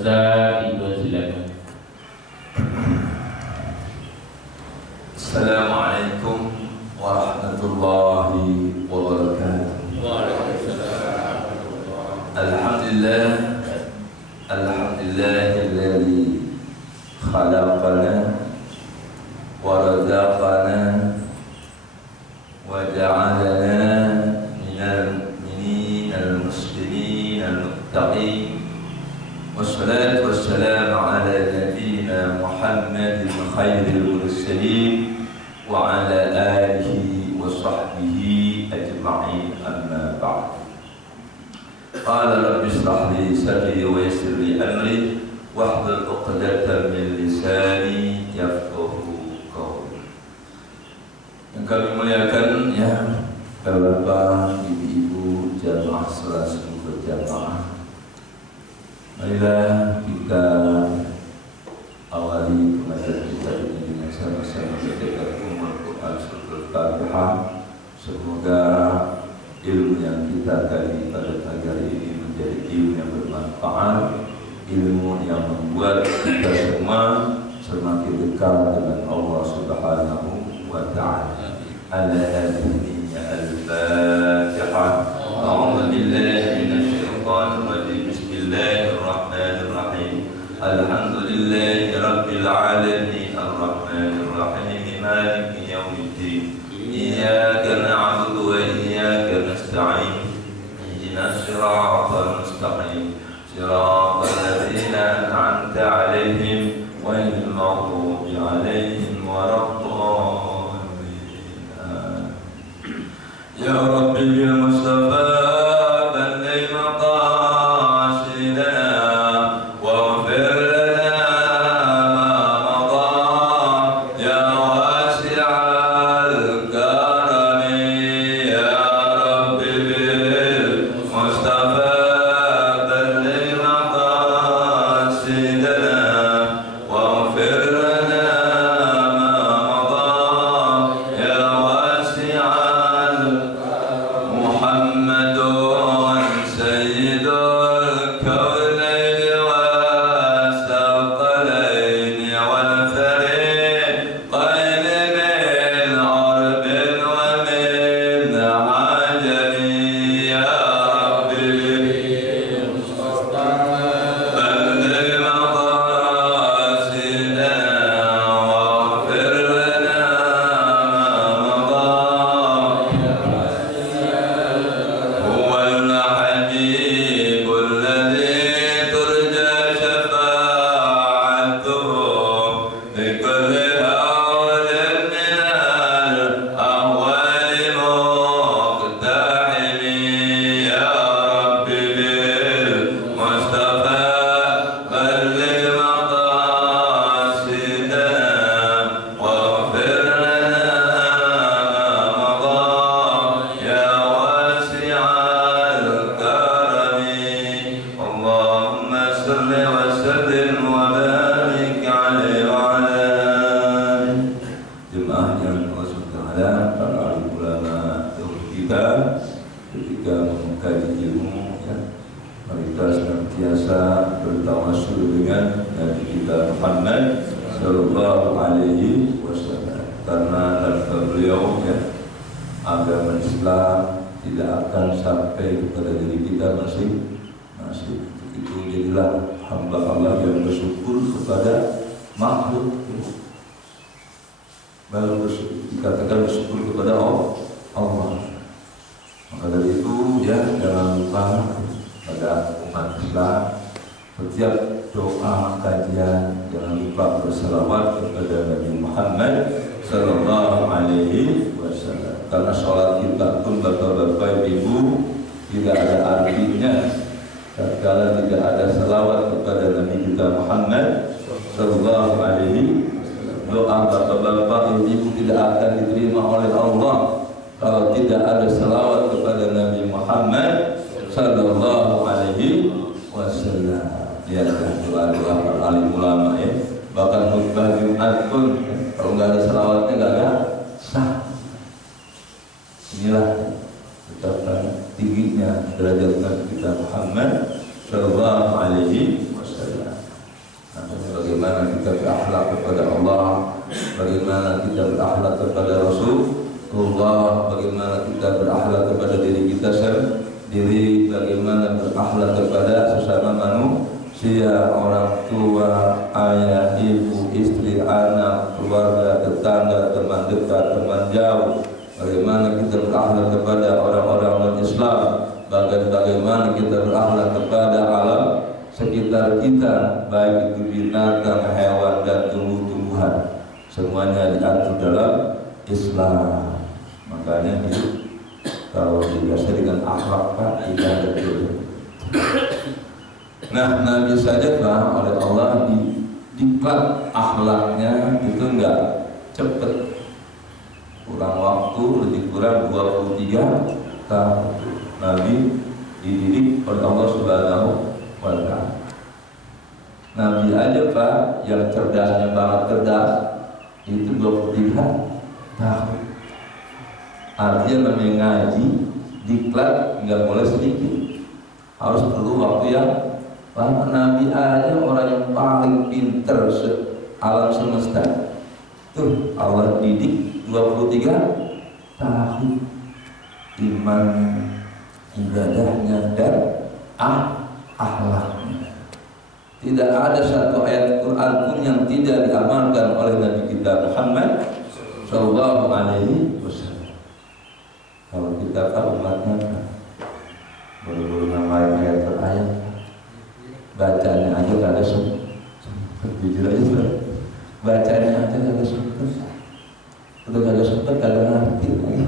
Ustaz Iqbal, silakan. Assalamualaikum warahmatullahi wabarakatuh. Alhamdulillah, alhamdulillahilladzi khalaqana wa razaqana wa ja'alana minal mu'minin al-muslimin al-muttaqin. Wassalatu wassalamu ala nabiyyina Muhammadin khairil mursalin wa ala alihi wa sahbihi ajma'in, amma ba'd. Qala rabbi shrah li sadri wa yassir li amri wahlul 'uqdatam min lisani yafqahu qawli. Yang kami muliakan ya Bapak, Ibu-ibu, jamaah salat subuh berjamaah. Marilah kita awali pengajian kita ini dengan sama-sama mendengar Al-Quran Surah Al-Fatihah. Semoga ilmu yang kita kaji pada pagi hari ini menjadi ilmu yang bermanfaat, ilmu yang membuat kita semua semakin dekat dengan Allah Subhanahu wa Ta'ala. Ala hadhihi al-Fatihah. A'udzu billahi minasy syaithanir rajim. Bismillahirrahmanirrahim. Alhamdulillahi rabbil alamin, arrahmanir rahim, maliki yaumiddin. Iyyaka na'budu wa iyyaka nasta'in. Ihdinas siratal mustaqim. Siratal ladzina an'amta 'alaihim ghairil maghdubi 'alaihim waladdallin. Ya Rabbi bil Mustafa balligh maqasidana waghfir lana ma madha ya wasi'al karami. Ya Rabbi bil Mustafa balligh maqasidana waghfir lana ma madha ya wasi'al. Muhammadun sayyidul kaunaini was-saqalaini wal-fariqaini min arbin wa min ajami. Ya Rabbi bil Mustafa balligh maqasidana waghfir lana ma madha. هو الحبيب الذي ترجى شفاعته بكل هول من الأهوال مقتحم. يا ربي بالمصطفى بلغ مقاصدنا واغفر لنا ما مضى يا واسع الكرم. اللهم صل وسلم وبارك عليه وعلى آله. Jemaah yang Allah SWT, para alim ulama kita ketika mengkaji ilmu ya, mereka senantiasa bertawassul dengan Nabi kita Muhammad Sallallahu Alaihi Wasallam, karena tanpa beliau ya agama Islam tidak akan sampai kepada diri kita masing-masing. Itu jadilah hamba Allah yang bersyukur kepada makhluk, baru dikatakan bersyukur kepada Allah. Maka dari itu ya jangan lupa pada umat Islam setiap doa kajian jangan lupa berselawat kepada Nabi Muhammad Sallallahu Alaihi Wasallam. Karena sholat kita pun bapak-bapak ibu tidak ada artinya kalau tidak ada selawat kepada Nabi kita Muhammad Sallallahu Alaihi Wasallam. Doa bapak-bapak ibu tidak akan diterima oleh Allah kalau tidak ada selawat kepada Nabi Muhammad Sallallahu Alaihi Wasallam. Ya, doa-doa para alim ulama ya. Bahkan khutbah Jumat pun kalau nggak ada selawatnya nggak ada sah. Inilah betapa tingginya derajat Nabi kita Muhammad Sallallahu Alaihi Wasallam. bagaimana kita berakhlak kepada Rasulullah, bagaimana kita berakhlak kepada diri kita sendiri, bagaimana berakhlak kepada sesama manusia, orang tua, ayah, ibu, istri, anak, keluarga, tetangga, teman dekat, teman jauh. Bagaimana kita berakhlak kepada orang-orang non-Islam, bagaimana kita berakhlak kepada alam sekitar kita, baik itu binatang, hewan, dan tumbuh-tumbuhan. Semuanya diatur dalam Islam. Makanya kalau didasari dengan akhlak, Pak, tidak ada bedanya. Nah, Nabi saja Pak, oleh Allah diklat akhlaknya itu enggak cepet, kurang waktu, lebih kurang 23 tahun Nabi dididik oleh Allah Subhanahu wa Ta'ala. Nabi aja Pak yang cerdasnya banget cerdas itu 23 tahun. Artinya namanya ngaji diklat nggak boleh sedikit, harus perlu waktu yang lama. Nabi aja orang yang paling pinter alam semesta tuh Allah didik 23 tahun. Iman, ibadahnya, dan akhlaknya. Tidak ada satu ayat Quran pun yang tidak diamalkan oleh Nabi kita Muhammad Sallallahu Alaihi Wasallam. Kalau kita tahu umatnya baru-baru namanya ayat per ayat, bacanya aja kagak sempet, jujur aja bacanya aja kagak sempet, udah kagak sempet kagak ngerti lagi.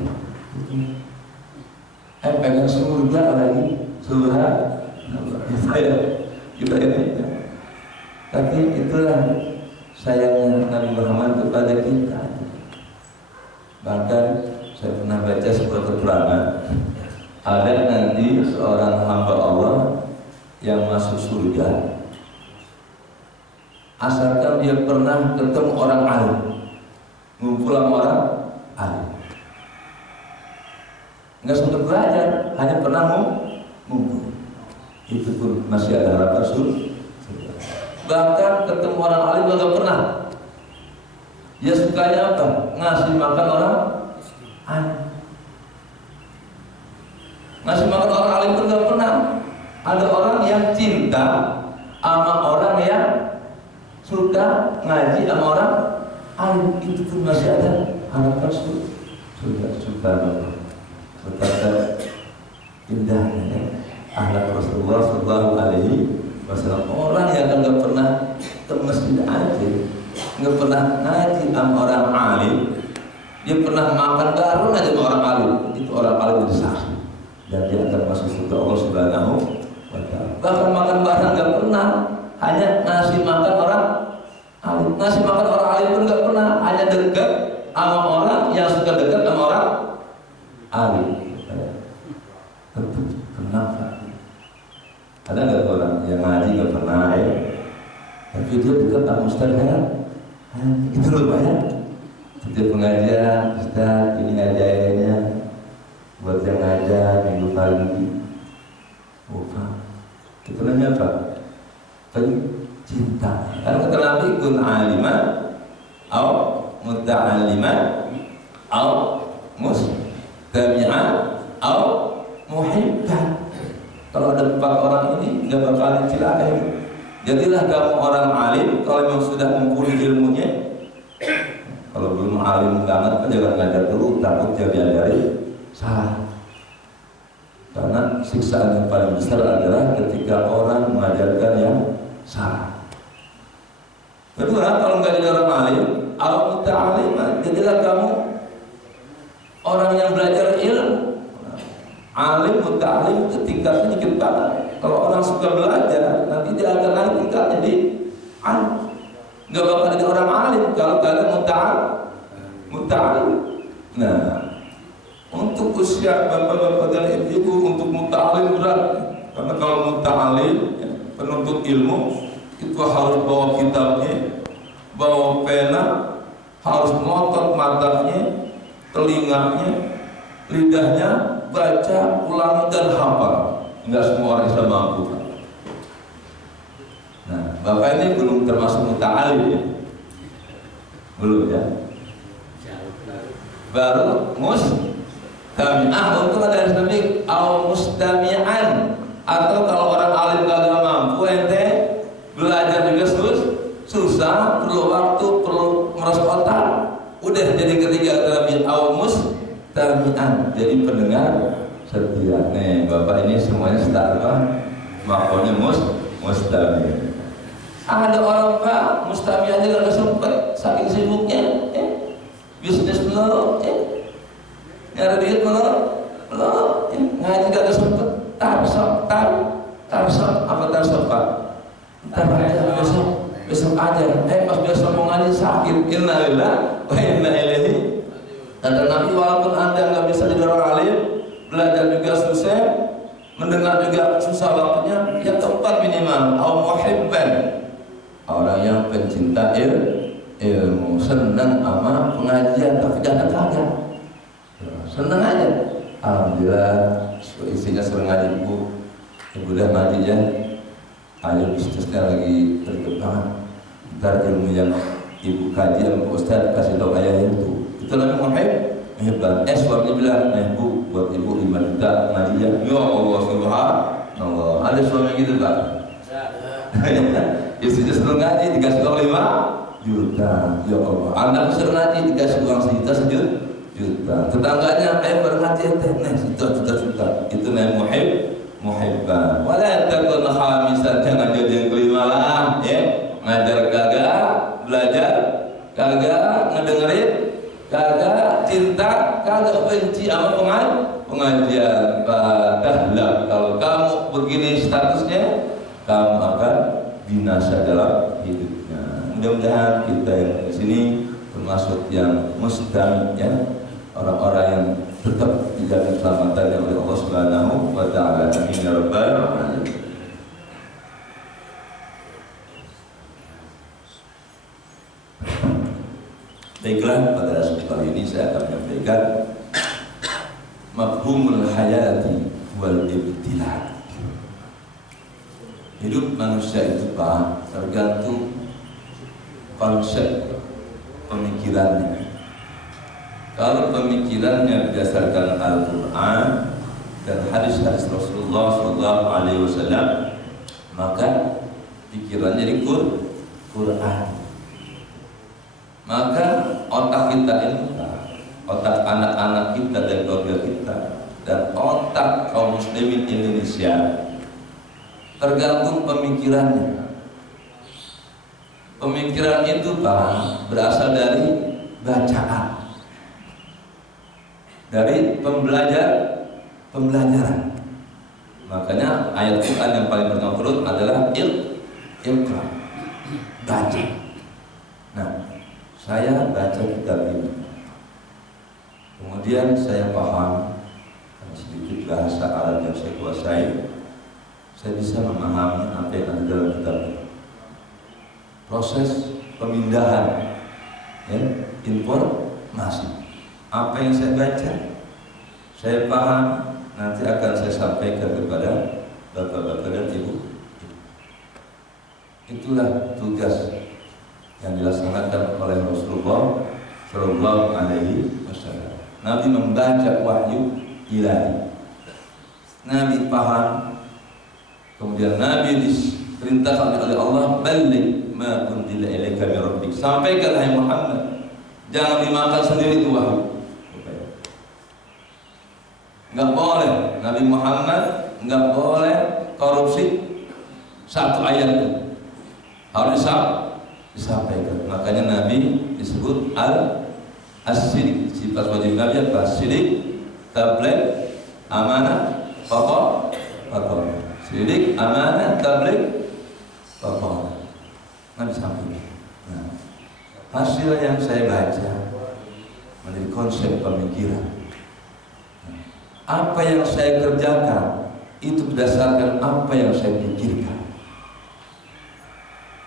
Pengen surga lagi, surga kita ini. Tapi itulah sayangnya Nabi Muhammad kepada kita. Bahkan saya pernah baca sebuah keterangan, ada nanti seorang hamba Allah yang masuk surga asalkan dia pernah ketemu orang alim, ngumpul sama orang alim. Nggak sempat belajar, hanya pernah ngumpul. Itu pun masih ada harapan surga. Bahkan ketemu orang alim nggak pernah. Dia sukanya apa? Ngasih makan orang alim. Ngasih makan orang alim pun nggak pernah. Ada orang yang cinta sama orang yang suka ngaji sama orang alim. Itu pun masih ada harapan surga. Subhanallah. Betapa indahnya akhlak Rasulullah Sallallahu Alaihi Wasallam. Orang yang nggak pernah ke masjid aja, nggak pernah ngaji sama orang alim, dia pernah makan bareng aja sama orang alim, itu orang alim itu sah dan dia akan masuk surga Allah Subhanahu wa Ta'ala. Bahkan makan bareng nggak pernah, hanya ngasih makan orang alim. Ngasih makan orang alim pun nggak pernah, hanya dekat sama orang yang suka dekat sama orang alim. Kenapa? Ada nggak orang yang ngaji nggak pernah ya, tapi dia dekat sama Ustaz ya? Itu lumayan. Setiap pengajian, Ustaz ini ngajarinnya buat yang ngajar minggu pagi. Apa? Itu namanya apa? Cinta. Karena kata Nabi kun aliman, au muta'aliman, au mustami'an, au muhibban. Kalau ada 4 orang ini nggak bakalan celaka. Jadilah kamu orang alim kalau memang sudah mumpuni ilmunya. Kalau belum alim banget kan jangan ngajar dulu, takut jadi diajari salah. Karena siksaan yang paling besar adalah ketika orang mengajarkan yang salah. Kedua, kalau nggak jadi orang alim, al-muta'aliman, jadilah kamu orang yang belajar ilmu. Alim, muta'alim itu tingkatnya dikit banget. Kalau orang suka belajar, nanti dia akan naik tingkatnya di alim. Nggak bakal jadi orang alim kalau kalian muta'alim. Nah, untuk usia bapak-bapak dan ibu untuk muta'alim berat. Karena kalau muta'alim, ya, penuntut ilmu itu harus bawa kitabnya, bawa pena, harus ngotot matanya, telinganya, lidahnya, baca, ulangi, dan hafal. Enggak semua orang bisa mampu. Nah, bapak ini belum termasuk muta'alim ya? Belum ya? baru mustami'ah. Untuk ada islami au mustami'an, atau kalau orang alim kagak mampu ente belajar juga susah, perlu waktu, perlu meres otak. Udah jadi ketiga islami au mustami'an, jadi pendengar setia. Nih bapak ini semuanya start apa? Makanya mustami'. Ada orang pak mustami aja gak sempet, saking sibuknya, bisnis melulu, nyari duit melulu, ngaji gak sempet, tarsop, apa tarsop pak? Ntar aja besok aja, pas besok mau ngaji sakit, innalillah wa inna ilaihi. Kata Nabi, walaupun anda gak bisa jadi orang alim, belajar juga susah, mendengar juga susah waktunya, yang keempat minimal, au muhibban, orang yang pencinta ilmu, senang sama pengajian, tapi jangan kagak, senang aja. Alhamdulillah, isinya sering ngaji ibu udah ngaji ya, ayo bisnisnya lagi terkembang. Ntar ilmu yang ibu kaji sama Ustaz kasih tau ayah itu lagi muhibban. Suaminya bilang, bu buat ibu 5 juta ngaji ya. Ya Allah subhanallah, ada suami gitu pak. Istrinya suruh ngaji dikasih uang 5 juta, ya Allah. Anak suruh ngaji dikasih uang sejuta. Tetangganya berngaji juta. Itu namanya muhibban. Wala takun khamisan, jangan jadi yang kelima lah, ya. Ngajar kagak, belajar kagak, ngedengerin kagak, cinta kagak, benci sama pengajian. Padahlah kalau kamu begini statusnya, kamu akan binasa dalam hidupnya. Mudah-mudahan kita yang di sini termasuk yang mustami, ya, orang-orang yang tetap dijaga keselamatannya oleh Allah Subhanahu wa taala. Amin ya rabbal alamin. Baiklah, pada kesempatan ini saya akan menyampaikan mafhumul hayati wal ibtila. Hidup manusia itu pak tergantung konsep pemikirannya. Kalau pemikirannya berdasarkan Al-Quran dan hadis-hadis Rasulullah SAW, maka pikirannya di Quran. Maka otak kita ini, otak anak-anak kita dan keluarga kita, dan otak kaum muslimin Indonesia tergantung pemikirannya. Pemikiran itu pak berasal dari bacaan, dari pembelajaran. Makanya ayat Quran yang paling pertama turun adalah Iqra, baca. Nah, saya baca kitab ini, kemudian saya paham sedikit bahasa Arab yang saya kuasai. Saya bisa memahami apa yang ada dalam kitab ini. Proses pemindahan, ya, informasi. Apa yang saya baca, saya paham, nanti akan saya sampaikan kepada bapak-bapak dan ibu. Itulah tugas yang dilaksanakan oleh Rasulullah Shallallahu Alaihi Wasallam. Nabi membaca wahyu ilahi, Nabi paham. Kemudian Nabi diperintahkan oleh Allah, balik ma unzila ilaika min rabbik, sampaikan hai Muhammad, jangan dimakan sendiri itu wahyu. Enggak boleh Nabi Muhammad, enggak boleh korupsi satu ayat itu, harus disampaikan. Makanya Nabi disebut as-sidiq. Sifat wajib Nabi apa? Sidiq, tabligh, amanah, pokok. Sidik, amanah, tabligh, pokok. Nabi sampaikan. Nah, hasil yang saya baca menjadi konsep pemikiran. Apa yang saya kerjakan itu berdasarkan apa yang saya pikirkan.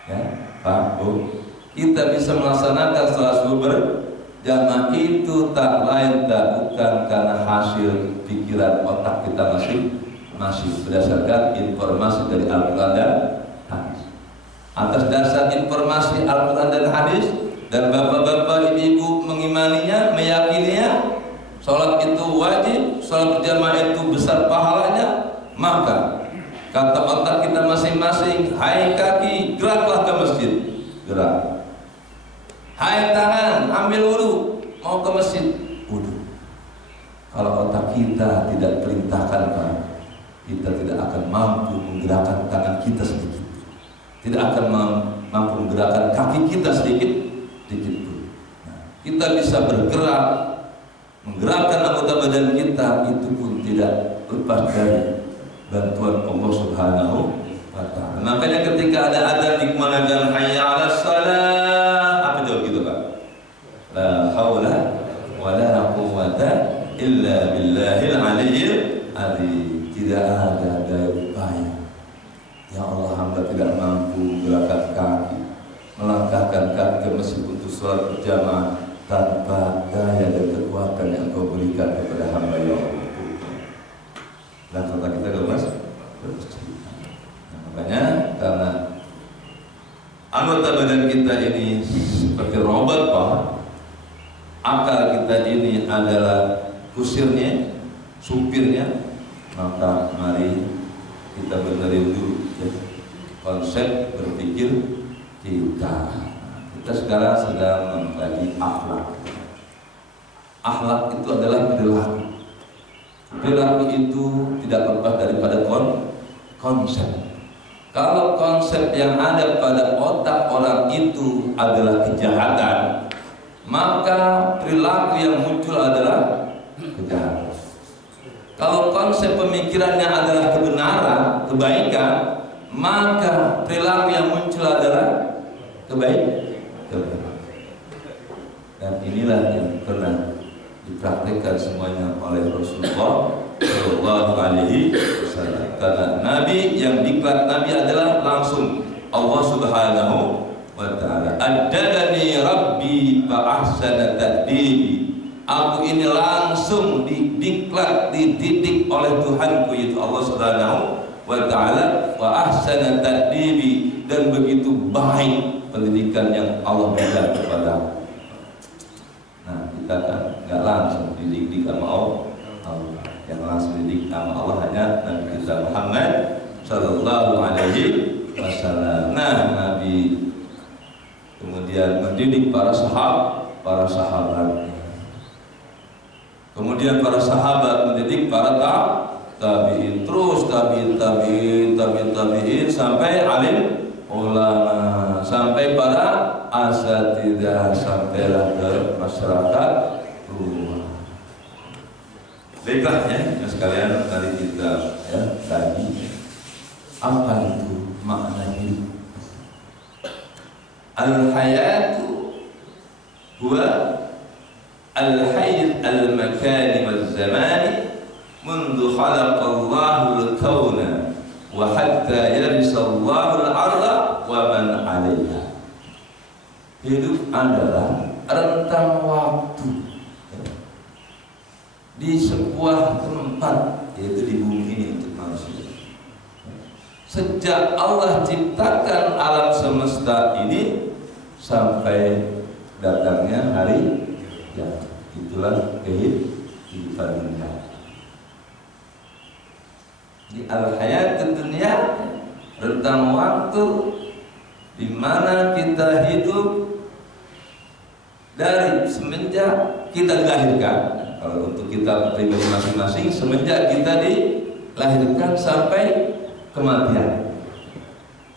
Ya, Pak, Bu, kita bisa melaksanakan salat subuh berjamaah itu tak lain tak bukan karena hasil pikiran otak kita masih berdasarkan informasi dari Al-Quran dan hadis. Atas dasar informasi Al-Quran dan hadis dan bapak-bapak, ibu-ibu mengimaninya, meyakininya, sholat itu wajib, sholat berjamaah itu besar pahalanya, maka kata otak kita masing-masing, hai kaki, geraklah ke masjid, gerak. Hai tangan, ambil wudu, mau ke masjid, wudu. Kalau otak kita tidak perintahkan, Pak, kita tidak akan mampu menggerakkan tangan kita sedikit, tidak akan mampu menggerakkan kaki kita sedikit pun. Nah, kita bisa bergerak, menggerakkan anggota badan kita, itu pun tidak lepas dari bantuan Allah Subhanahu wa Ta'ala. Makanya ketika ada adzan dikumandangkan hayya 'alas shalah, apa jawab gitu, Pak? La haula wala quwwata illa billahil aliyyil azim. Tidak ada daya upaya. Ya Allah, hamba tidak mampu menggerakkan kaki, melangkahkan kaki ke masjid untuk sholat berjamaah tanpa daya dan kekuatan yang Engkau berikan kepada hamba, ya Allah. Dan kata kita ke masjid. Nah, makanya karena anggota badan kita ini seperti robot, Pak, akal kita ini adalah kusirnya, supirnya, maka mari kita benerin dulu ya, konsep berpikir kita. Kita sekarang sedang mengkaji akhlak. Akhlak itu adalah perilaku. Perilaku itu tidak lepas daripada konsep. Kalau konsep yang ada pada otak orang itu adalah kejahatan, maka perilaku yang muncul adalah kejahatan. Kalau konsep pemikirannya adalah kebenaran, kebaikan, maka perilaku yang muncul adalah kebaikan. Dan inilah yang pernah dipraktikkan semuanya oleh Rasulullah Shallallahu Alaihi Wasallam. Karena Nabi yang diklat Nabi adalah langsung Allah Subhanahu wa Ta'ala. Adadani Rabbi fa ahsana ta'dibi. Aku ini langsung didiklat, dididik oleh Tuhanku, yaitu Allah Subhanahu wa Ta'ala, wa ahsana ta'dibi, dan begitu baik pendidikan yang Allah berikan kepada. Nah, kita kan nggak langsung dididik sama Allah. Yang langsung dididik sama Allah hanya Nabi kita Muhammad Sallallahu Alaihi Wasallam. Nah, Nabi kemudian mendidik para sahabat. Kemudian para sahabat mendidik para tabi'in, terus tabi'in sampai alim ulama, sampai para asatidzah, sampailah ke masyarakat luas. Baiklah ya, sekalian tadi kita ya tadi apa itu makna hidup. Al-hayatu huwa al-hayy al-makani wal-zamani mundu khalaqallahu al-kawna wa hatta yarisallahu al-arda wa man 'alayha. Hidup adalah rentang waktu di sebuah tempat, yaitu di bumi ini untuk manusia. Sejak Allah ciptakan alam semesta ini sampai datangnya hari ya, itulah kehidupan dunia. Di al-hayat dunia, rentang waktu di mana kita hidup dari semenjak kita dilahirkan. Kalau untuk kita pribadi masing-masing, semenjak kita dilahirkan sampai kematian.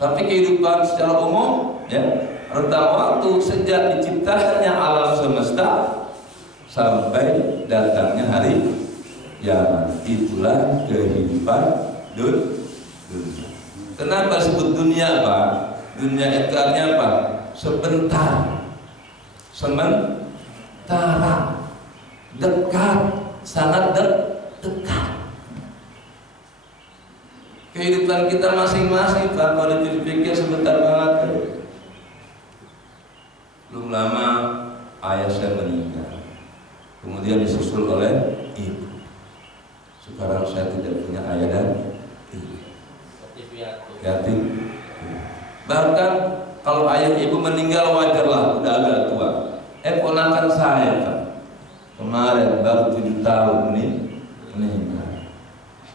Tapi kehidupan secara umum, ya, rentang waktu sejak diciptakannya alam semesta sampai datangnya hari kiamat, itulah kehidupan dunia. Kenapa disebut dunia, Pak? Dunia itu artinya apa? Sebentar, sementara, dekat, sangat dekat. Kehidupan kita masing-masing, Pak, kalau dipikir sebentar banget. Belum lama ayah saya meninggal, kemudian disusul oleh ibu. Sekarang saya tidak punya ayah dan ibu, yatim. Bahkan kalau ayah ibu meninggal wajarlah, udah agak tua. baru 7 tahun meninggal.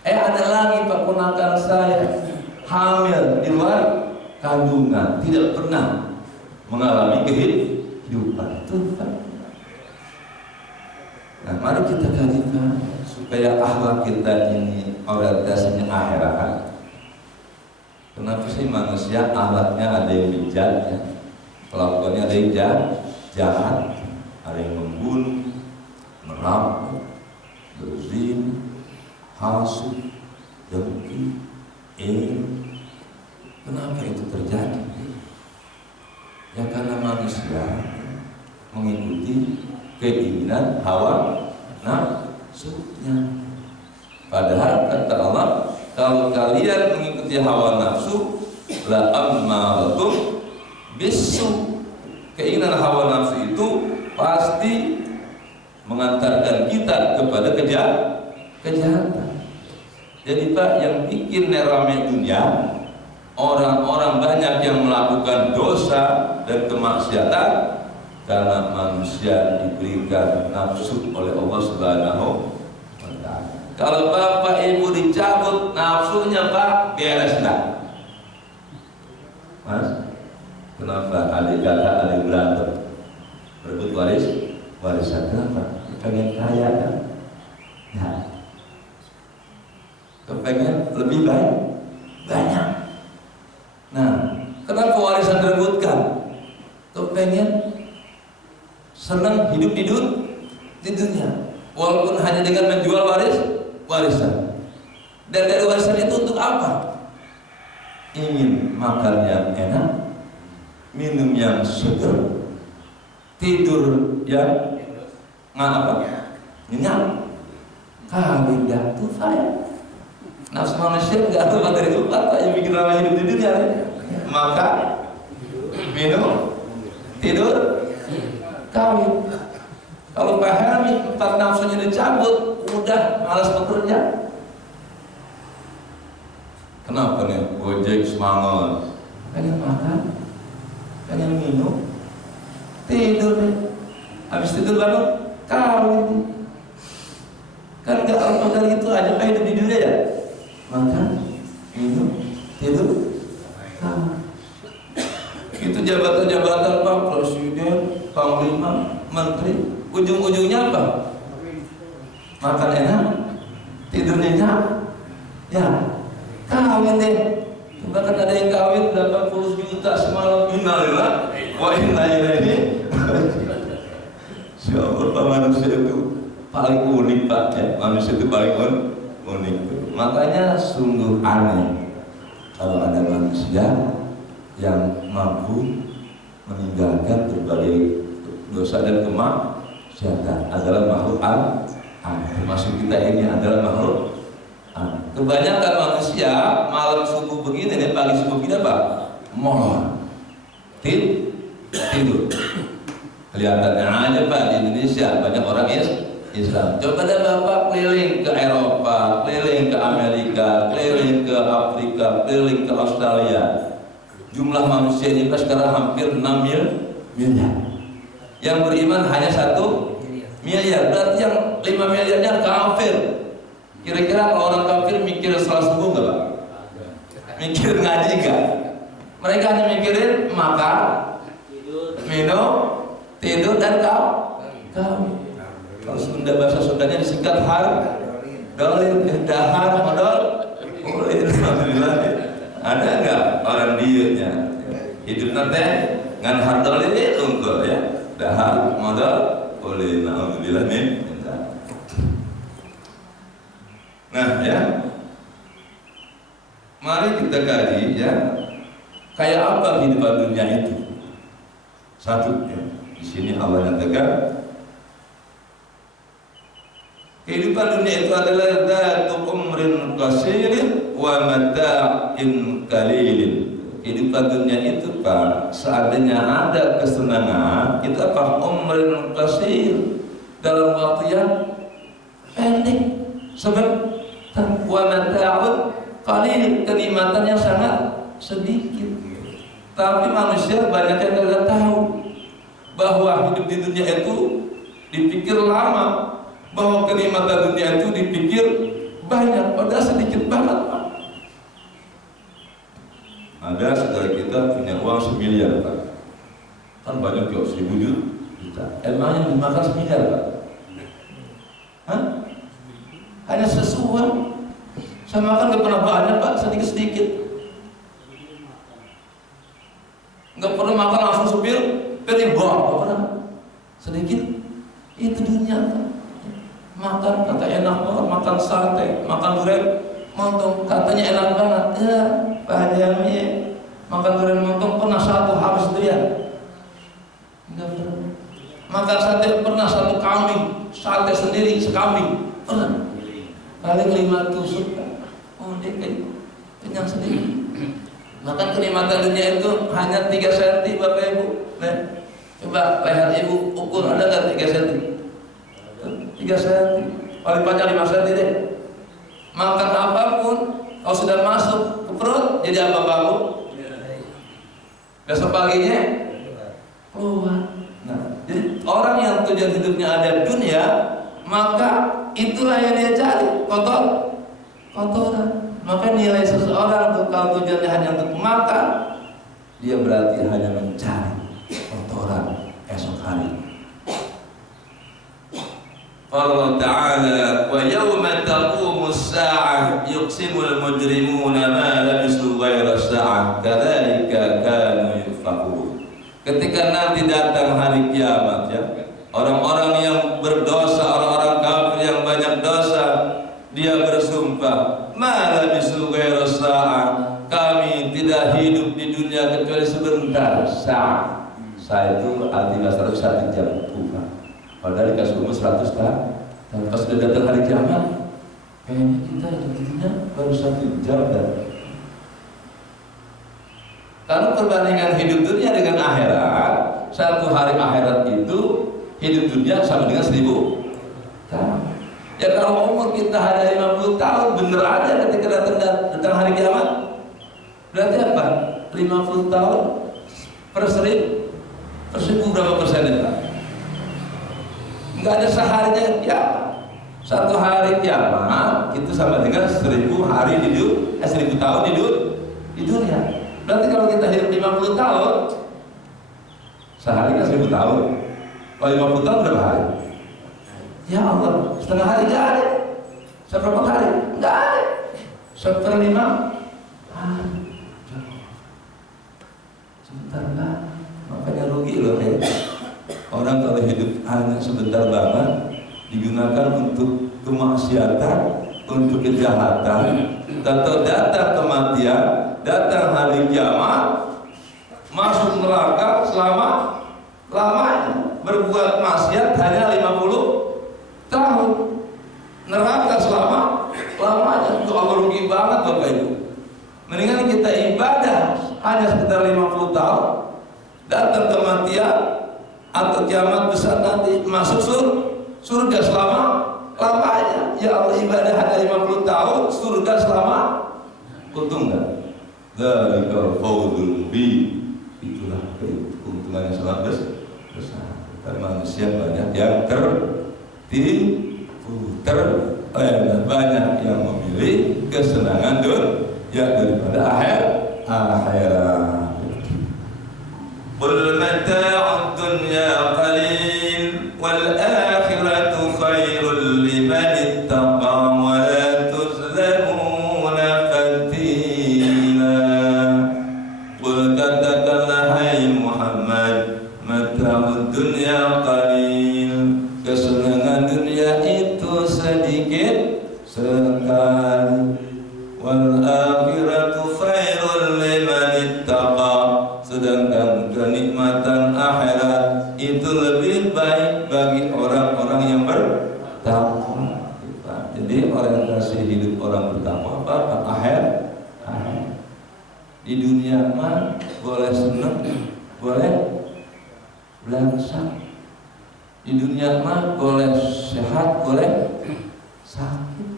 Ada lagi keponakan saya hamil di luar kandungan, tidak pernah mengalami kehidupan. Tuhan. Nah, mari kita kaji supaya akhlak kita ini orientasinya akhirat. Kenapa sih manusia akhlaknya ada yang bijak, ya? Kelakuannya ada yang jahat, ada yang membunuh, merampok, berzina, hasud, dengki, Kenapa itu terjadi? Ya karena manusia mengikuti keinginan hawa nafsunya. Padahal kata Allah, kalau kalian mengikuti hawa nafsu, la ammaratum bisu. Keinginan hawa nafsu itu pasti mengantarkan kita kepada kejahatan. Jadi Pak, yang bikin rame dunia, orang-orang banyak yang melakukan dosa dan kemaksiatan karena manusia diberikan nafsu oleh Allah Subhanahu wa Ta'ala. Kalau bapak ibu dicabut nafsunya Pak, beres dah. Mas, kenapa adik kakak adik berantem berebut warisan? Kenapa? Pengen kaya kan? Ya. Kepengen lebih banyak. Nah, kenapa warisan direbutkan? Kepengen senang hidup di dunia, walaupun hanya dengan menjual warisan. Dan dari warisan itu untuk apa? Ingin makan yang enak, minum yang segar, tidur yang nyenyak, kawin dan tufaya. Nafsu manusia nggak ada dari tempat yang bikin ramai hidup di dunia. Makan, minum, tidur, kawin. Kalau pahami 4 nafsunya dicabut, udah malas bekerja. Kenapa nih? Gojek semangat, pengen makan, pengen minum, tidur nih. Habis tidur bangun, kawin. Kan nggak lepas dari itu aja kayak hidup di dunia ya. Makan, minum, tidur, kawin. Itu jabatan-jabatan Pak Presiden, Panglima, Menteri, ujung-ujungnya apa? Makan enak, tidur nyenyak, ya kawin deh. Bahkan ada yang kawin 80 juta semalam. Innalillah wa inna ilaihi raji'un. Siapa manusia itu paling unik Pak ya. Manusia itu paling unik. Makanya sungguh aneh kalau ada manusia yang mampu meninggalkan berbagai dosa dan kemaksiatan. Adalah makhluk aneh. Termasuk kita ini adalah makhluk aneh. Kebanyakan manusia malam subuh begini nih, pagi subuh kita Pak, molor, tidur. Kelihatannya aja Pak di Indonesia banyak orang Islam. Coba deh Bapak keliling ke Eropa, keliling ke Amerika, keliling ke Afrika, keliling ke Australia. Jumlah manusia ini sekarang hampir 6 miliar. Yang beriman hanya 1 miliar. Berarti yang 5 miliarnya kafir. Kira-kira kalau orang kafir mikir salat subuh nggak Pak? Mikir ngaji nggak? Mereka hanya mikirin makan, minum, tidur dan kawin. Kalau Sunda, bahasa Sundanya disingkat dolin, dahar, modal, ulin. Alhamdulillah. Ada nggak orang dietnya? Hidup nanti ngan hardol ini unggul ya. Dahar, modal, ulin. Alhamdulillah nih. Nah ya, mari kita kaji ya, kayak apa kehidupan dunia itu. Satu ya, di sini Allah nyatakan kehidupan dunia itu adalah dzatu umrin qasirin wa mata'in qalilin. Kehidupan dunia itu Pak, seandainya ada kesenangan, itu apa? Umrin qasir, dalam waktu yang pendek. Sebab wa mata'un qalil, kenikmatan yang sangat sedikit. Tapi manusia banyak yang tidak tahu bahwa hidup di dunia itu dipikir lama. bahwa kenikmatan dunia itu dipikir banyak, padahal sedikit banget, Pak. Ada saudara kita punya uang 1 miliar, Pak. Kan banyak juga 1.000 juta. Emangnya dimakan 1 miliar, Pak? Hah? Hanya sesuai. Saya makan gak pernah banyak, Pak, sedikit-sedikit. Gak pernah makan langsung supir, pilih gak pernah. Sedikit. Itu dunia, Pak. Makan kata enak banget, makan sate, makan durian montong, katanya enak banget. Ya, Pak Haji, makan durian montong pernah 1 habis durian. Enggak pernah. Makan sate pernah 1 kambing, sate sendiri sekambing pernah. Paling 5 tusuk. Oh, dia kenyang sendiri. Makan kenikmatan dunia itu hanya 3 cm, Bapak Ibu. Nah, coba leher Ibu ukur, ada nggak 3 cm? 3 cm. Paling banyak 5 cm deh. Makan apapun, kalau sudah masuk ke perut, jadi apa Pak Bu? Besok paginya keluar. Nah, jadi orang yang tujuan hidupnya ada dunia, maka itulah yang dia cari, kotoran. Maka nilai seseorang tuh kalau tujuannya hanya untuk makan, dia berarti hanya mencari kotoran esok hari. Allah Ta'ala, wa yawma taqumus sa'ah yuqsimul mujrimuna ma labisu ghaira sa'ah kadzalika kanu yufakun. Ketika nanti datang hari kiamat, ya, orang-orang yang berdosa, orang-orang kafir yang banyak dosa, dia bersumpah, ma labisu ghaira sa'ah, kami tidak hidup di dunia kecuali sebentar. Sa'ah itu arti bahasa Arab 1 jam, bukan. Padahal dikasih umur 100 tahun. Dan pas sudah datang hari kiamat, kayaknya kita hidupnya baru 1 jam dan. Kalau perbandingan hidup dunia dengan akhirat, 1 hari akhirat itu hidup dunia sama dengan 1000 tahun. Ya kalau umur kita hanya 50 tahun, bener aja ketika datang hari kiamat. Berarti apa? 50 tahun per 1000 berapa persen ya Pak? Nggak ada seharinya kiamat. 1 hari kiamat itu sama dengan 1000 hari di dunia, 1000 tahun di dunia. Berarti kalau kita hidup 50 tahun, sehari kan 1000 tahun. Kalau 50 tahun berapa hari? Ya Allah, setengah hari nggak ada. Seberapa hari? Nggak ada. 1/5 hari. Sebentar lah, makanya rugi loh ya. Orang kalau hidup hanya sebentar banget, digunakan untuk kemaksiatan, untuk kejahatan, atau datang kematian, datang hari kiamat, masuk neraka selama-lamanya, berbuat maksiat hanya 50 tahun, neraka selama-lamanya. Itu Allah rugi banget Bapak Ibu. Mendingan kita ibadah hanya sekitar 50 tahun, datang kematian atau kiamat besar nanti masuk surga selama-lamanya. Ya Allah, ibadah hanya 50 tahun, surga selama, untung enggak? Dzalikal fawzul mubin. Itulah keuntungan yang sangat besar. Karena manusia banyak yang banyak yang memilih kesenangan dunia daripada akhirat. Qul mata'ud dunya qalil wal akhiratu khairul liman ittaqa wa la tuzlamuna fatila. Qul katakanlah hai Muhammad, mata'ud dunya qalil, kesenangan dunia itu sedikit sekali, wal akhiratu khairul liman ittaqa, sedangkan kenikmatan akhirat itu lebih baik bagi orang-orang yang bertakwa. Jadi orientasi hidup orang bertakwa apa? Akhir. Di dunia mah boleh senang, boleh belangsak. Di dunia mah boleh sehat, boleh sakit.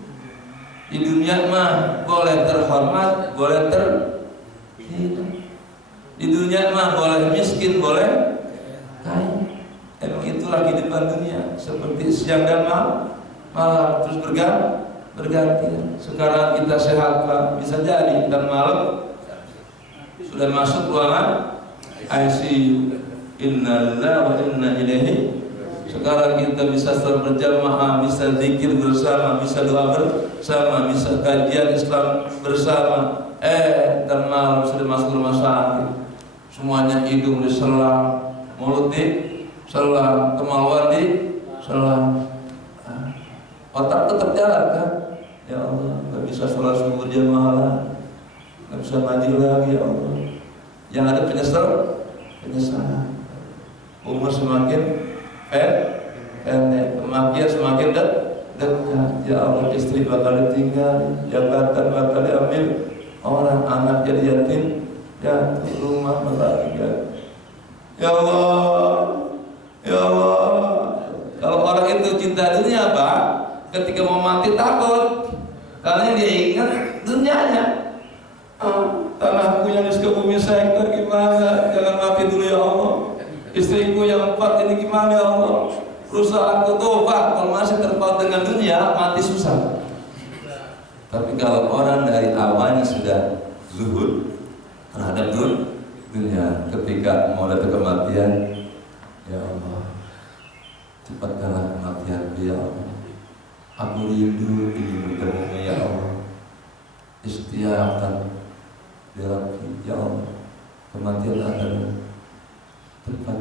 Di dunia mah boleh terhormat, boleh terhina. Di dunia mah boleh miskin, boleh kaya. Emang itulah kehidupan dunia, seperti siang dan malam terus berganti. Sekarang kita sehat Pak, bisa jadi dan malam sudah masuk ruangan ICU. Inna lillahi wa inna ilaihi. Sekarang kita bisa berjamaah, bisa zikir bersama, bisa doa bersama, bisa kajian Islam bersama. Dan malam sudah masuk rumah sakit. Semuanya hidung diselam, mulut diselam, kemaluan diselam. Otak tetap jalan kan? Ya Allah, nggak bisa sholat subuh berjamaah, nggak bisa ngaji lagi ya Allah. Yang ada penyesalan. Umur semakin pendek, kematian semakin dekat. Ya Allah, istri bakal ditinggal, jabatan bakal diambil orang, anak jadi yatim, rumah melarikan. Ya Allah, ya Allah. Kalau orang itu cinta dunia Pak, ketika mau mati takut, karena dia ingat dunianya. Tanahku yang di bumi saya gimana? Jangan mati dulu ya Allah. Istriku yang 4 ini gimana ya Allah? Perusahaanku tuh Pak, kalau masih terpaut dengan dunia, mati susah. Tapi kalau orang dari awalnya sudah zuhud terhadap dunia, ketika mau datang kematian, ya Allah, cepatkanlah kematian ya Allah. Aku rindu ingin bertemu ya Allah. Istiaqan dirabbi ya Allah. Kematian adalah tempat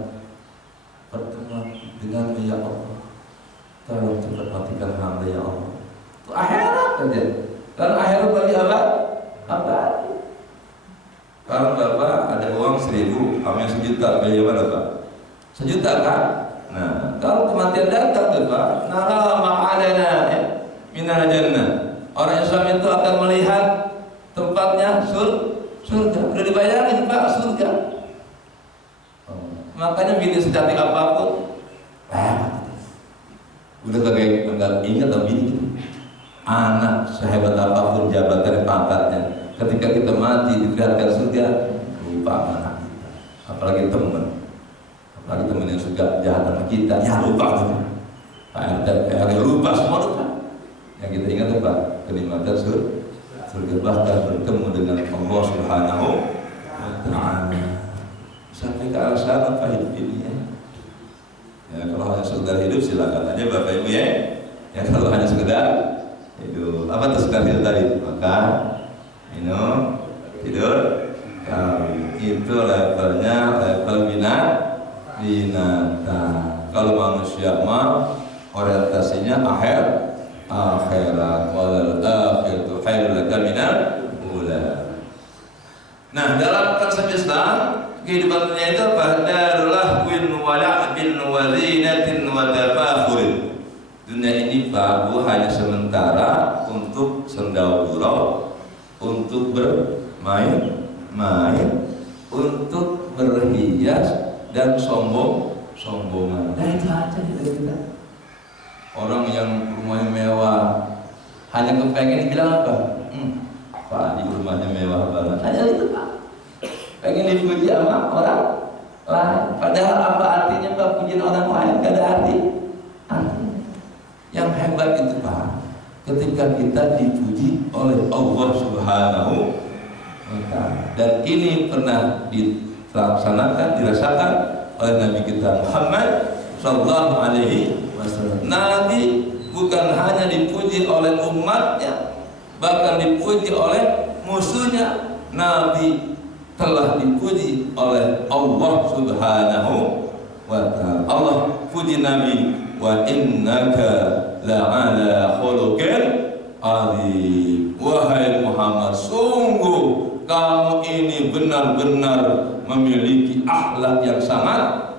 pertemuan dengan ya Allah. Tolong cepat matikan hamba ya Allah. Itu akhirat saja. Karena akhirat bagi abad. Kalau Bapak ada uang 1.000, ambil 1 juta, bagaimana Pak? 1 juta kan? Nah, kalau kematian datang Bapak, nara ma'adana minal jannah. Orang Islam itu akan melihat tempatnya surga. Udah dibayangin Pak, surga. Makanya bini secantik apapun, udah kagak ingat atau bini gitu. Anak sehebat apapun jabatan pangkatnya, ketika kita mati diperlihatkan surga, lupa anak kita. Apalagi teman yang suka jahat sama kita, ya lupa gitu. Kayak lupa semua lupa. Yang kita ingat apa? Kenikmatan surga, bahkan bertemu dengan Allah Subhanahu wa Ta'ala. Sampai ke arah sana Pak hidup ini ya. Kalau hanya sekedar hidup silakan aja Bapak Ibu ya. Kalau hanya sekedar hidup, apa itu sekedar hidup tadi? Makan, minum, tidur, itu levelnya level binatang. Kalau manusia mah orientasinya akhirat, walal akhiratu khairul laka minal ula. Nah, dalam konsep Islam kehidupan dunia itu apa? Darul lahwin wa la'bin wa zinatin wa tafakhurin. Dunia ini Pak Bu hanya sementara untuk sendau-gurau, untuk bermain, untuk berhias dan sombongan. Nah itu aja kita. Orang yang rumahnya mewah hanya kepengen dibilang apa? Pak di rumahnya mewah banget. Hanya itu Pak. Pengen dipuji sama orang lain. Padahal apa artinya Pak pujian orang lain? Gak ada artinya. Yang hebat itu Pak, ketika kita dipuji oleh Allah Subhanahu wa Ta'ala. Dan ini pernah dilaksanakan, dirasakan oleh Nabi kita Muhammad Sallallahu Alaihi Wasallam. Nabi bukan hanya dipuji oleh umatnya, bahkan dipuji oleh musuhnya. Nabi telah dipuji oleh Allah Subhanahu wa Ta'ala. Allah puji Nabi, wa innaka la'ala khuluqin azim. Wahai Muhammad, sungguh kamu ini benar-benar memiliki akhlak yang sangat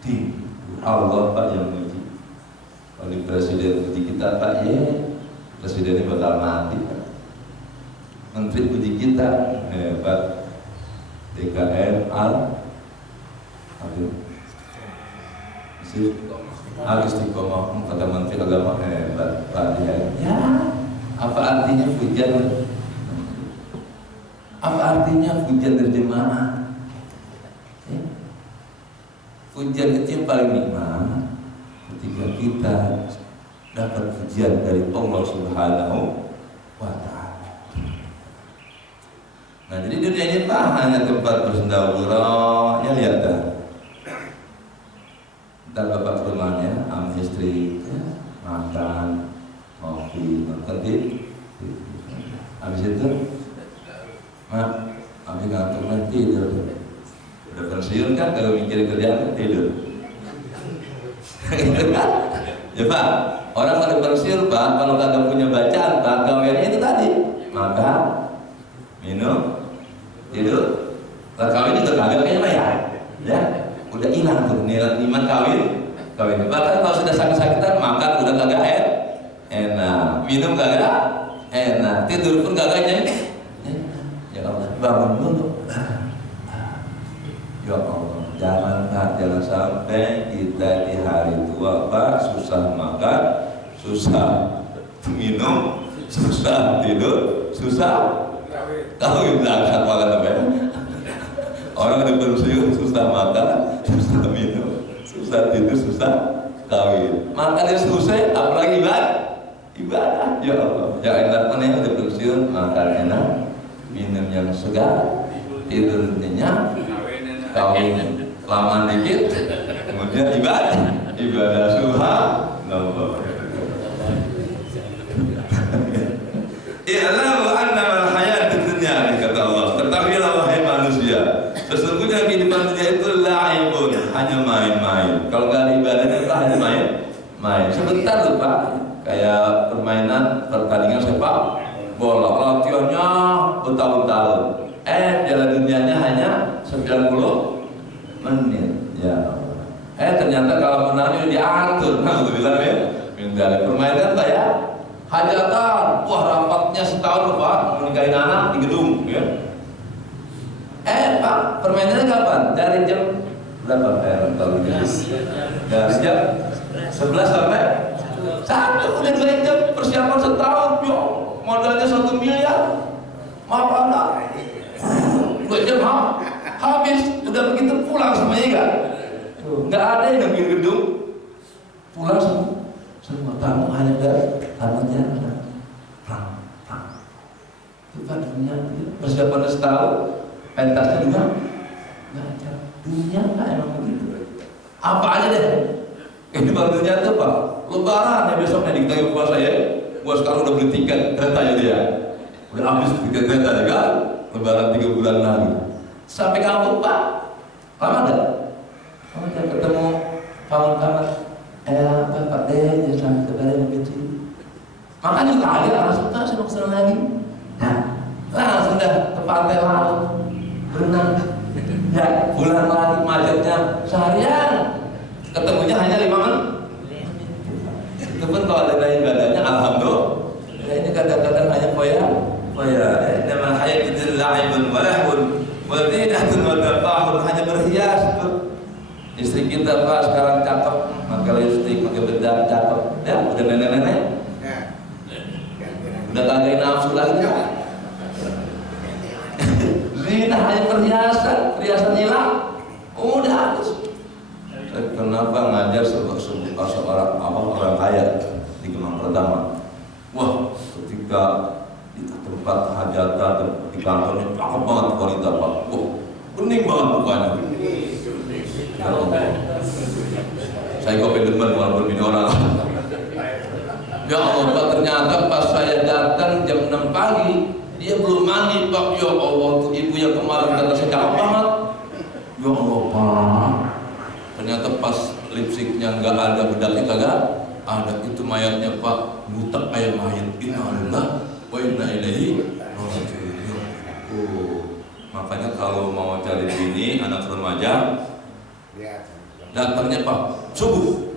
tinggi. Allah Pak yang puji. Kalau presiden puji kita Pak, presidennya bakal mati. Menteri puji kita, hebat. DKM Al-Istiqomah, kata Menteri Agama, hebat Pak dia. Ya, apa artinya pujian? Apa artinya pujian dari jemaah? Pujian itu yang paling nikmat ketika kita dapat pujian dari Allah Subhanahu wa Ta'ala. Nah, jadi dunia ini Pak hanya tempat bersendahura, ya lihat dah. Ntar bapak ke rumahnya, sama istri, ya, makan, ngopi, nonton TV. Habis itu, habis ngantuk nanti tidur. Udah pensiun kan, kalau mikir kerjaan tidur. Gitu kan? Ya Pak, orang kalau pensiun Pak, kalau kagak punya bacaan Pak, gaweannya itu tadi makan, minum, tidur. Kalau kawin juga kagak kayaknya Pak ya, udah hilang tuh nilai iman kawin. Bahkan kalau sudah sakit-sakitan makan udah kagak enak, minum kagak enak, tidur pun kagak nyenyak. Ya Allah, bangun dulu. Ya Allah, jangan sampai kita di hari tua Pak susah makan, susah minum, susah tidur, susah kawin. Jangan makan apa ya? Orang di pensiun susah makan, susah minum, susah tidur, susah kawin. Makannya susah, apalagi ibadah. Ya Allah, ya enak kan yang di pensiun makan enak, minum yang segar, tidur nyenyak, kawin lama dikit, kemudian ibadah subhanallah. I'lamu annamal hayatud dunya, kata Allah, ketahuilah wahai manusia, sesungguhnya kehidupan dunia itu la'ibun, hanya main-main. Kalau nggak ada ibadahnya itu hanya main. Sebentar lupa, kayak permainan pertandingan sepak bola, latihannya bertahun-tahun. Jalan dunianya hanya 90 menit. Ya. Ternyata kalau menang diatur. Nah, udah bilang ya, dari permainan Pak ya, hajatan, wah rapatnya setahun Pak, menikahin anak di gedung, ya. Pak, permainannya kapan? Dari jam berapa? Dari jam 11 sampai 1, udah 2 jam, persiapan setahun, yo, modalnya 1 miliar, mana? 2 jam habis, udah begitu pulang semuanya kan? Nggak ada yang ngambil gedung, pulang semua tamu hanya dari tamunya itu kan dunia. Persiapan setahun, pentasnya juga nggak ada. Dunia nggak emang begitu. Apa aja deh. Ini baru dunia tuh Pak. Lebaran ya besoknya diketahui puasa ya. Gua sekarang udah beli tiket kereta ya dia. Udah habis tiket kereta ya kan. Lebaran 3 bulan lagi. Sampai kampung Pak. Lama nggak? Oh, dia ketemu kawan-kawan. Bapak deh, jangan kebaran yang kecil. Makanya kaget langsung kan senang lagi. Nah, langsung dah ke pantai laut berenang. Ya, bulan lagi macetnya seharian. Ketemunya hanya 5 menit. Itu pun kalau ada ibadahnya alhamdulillah. Ya, ini kadang-kadang hanya foya. Nama hayatul la'ibun walahun wa zidatun wa tafahun, hanya berhias tuh. Istri kita Pak sekarang cakep, pakai lipstik, pakai bedak, cakep. Ya, udah nenek-nenek. Udah kagak nafsu lagi. Zina hanya perhiasan hilang. Udah habis. Kenapa ngajar seorang orang kaya di Kemang pertama? Wah, ketika di tempat hajatan di kantornya cakep banget wanita Pak. Wah, bening banget mukanya. Ya Allah. Saya kopi demen walaupun bini orang. Ya Allah Pak, ternyata pas saya datang jam 6 pagi dia belum mandi Pak. Ya Allah, tuh ibu yang kemarin kata saya cakep banget. Ya Allah Pak, ternyata pas lipstiknya nggak ada, bedaknya kagak ada, itu mayatnya Pak butek kayak mayat. Innalillah wa inna ilaihi raji'un. Makanya kalau mau cari bini anak remaja datangnya Pak subuh.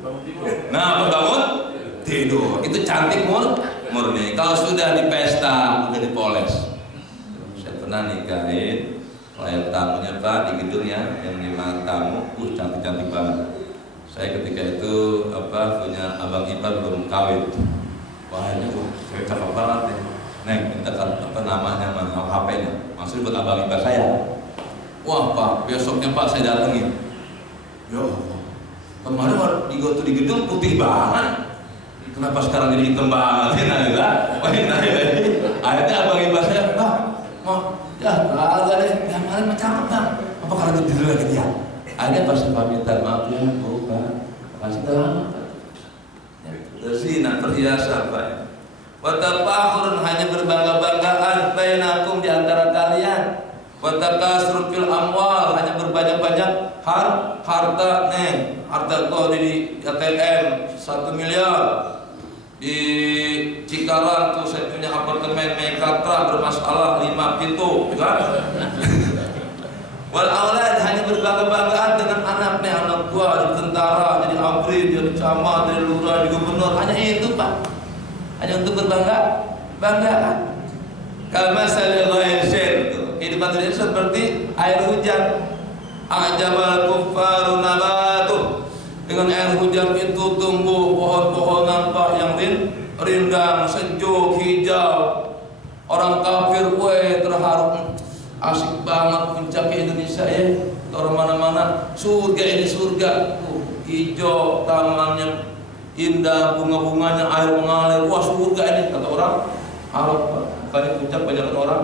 Nah, bangun tidur itu cantik murni. Kalau sudah di pesta udah dipoles. Saya pernah nikahin klien tamunya Pak di gedung ya, yang 5 tamu, cantik-cantik banget. Saya ketika itu punya abang ipar belum kawin. Wah ini saya cakep banget nih. Neng minta namanya mana HP-nya. Maksudnya buat abang ipar saya. Wah Pak, besoknya Pak saya datengin. Ya Allah, kemarin di gedung putih banget. Kenapa sekarang jadi hitam banget? Akhirnya abang ibasnya, mau ya agak deh, yang kemarin macam apa? Apa kalau itu dulu lagi dia? Akhirnya pas pamitan, maaf ya, Pak, makasih lama. Bersih, terhiasa Pak. Watafahurun, hanya berbangga-banggaan bainakum di antara kalian. Watakasrul fil amwal, hanya berbanyak-banyak harta nih, harta kau di ATM 1 miliar. Di Cikarang tuh saya punya apartemen Mekatra bermasalah 5 pintu, kan? Wal aulad, hanya berbangga-banggaan dengan anaknya, anak gua jadi tentara, jadi abri, jadi camat, jadi lurah, jadi gubernur. Hanya itu Pak, hanya untuk berbangga-banggaan. Kama salil ghaizin, kehidupan dunia seperti air hujan. Ajabal kuffaru nabatuh, dengan air hujan itu tumbuh pohon-pohonan Pak yang rindang, sejuk, hijau. Orang kafir terharu, asik banget puncak Indonesia ya. Orang mana-mana surga, ini surga, hijau, tamannya indah, bunga-bunganya, air mengalir. Wah surga ini, kata orang Arab Pak. Makanya puncak banyak orang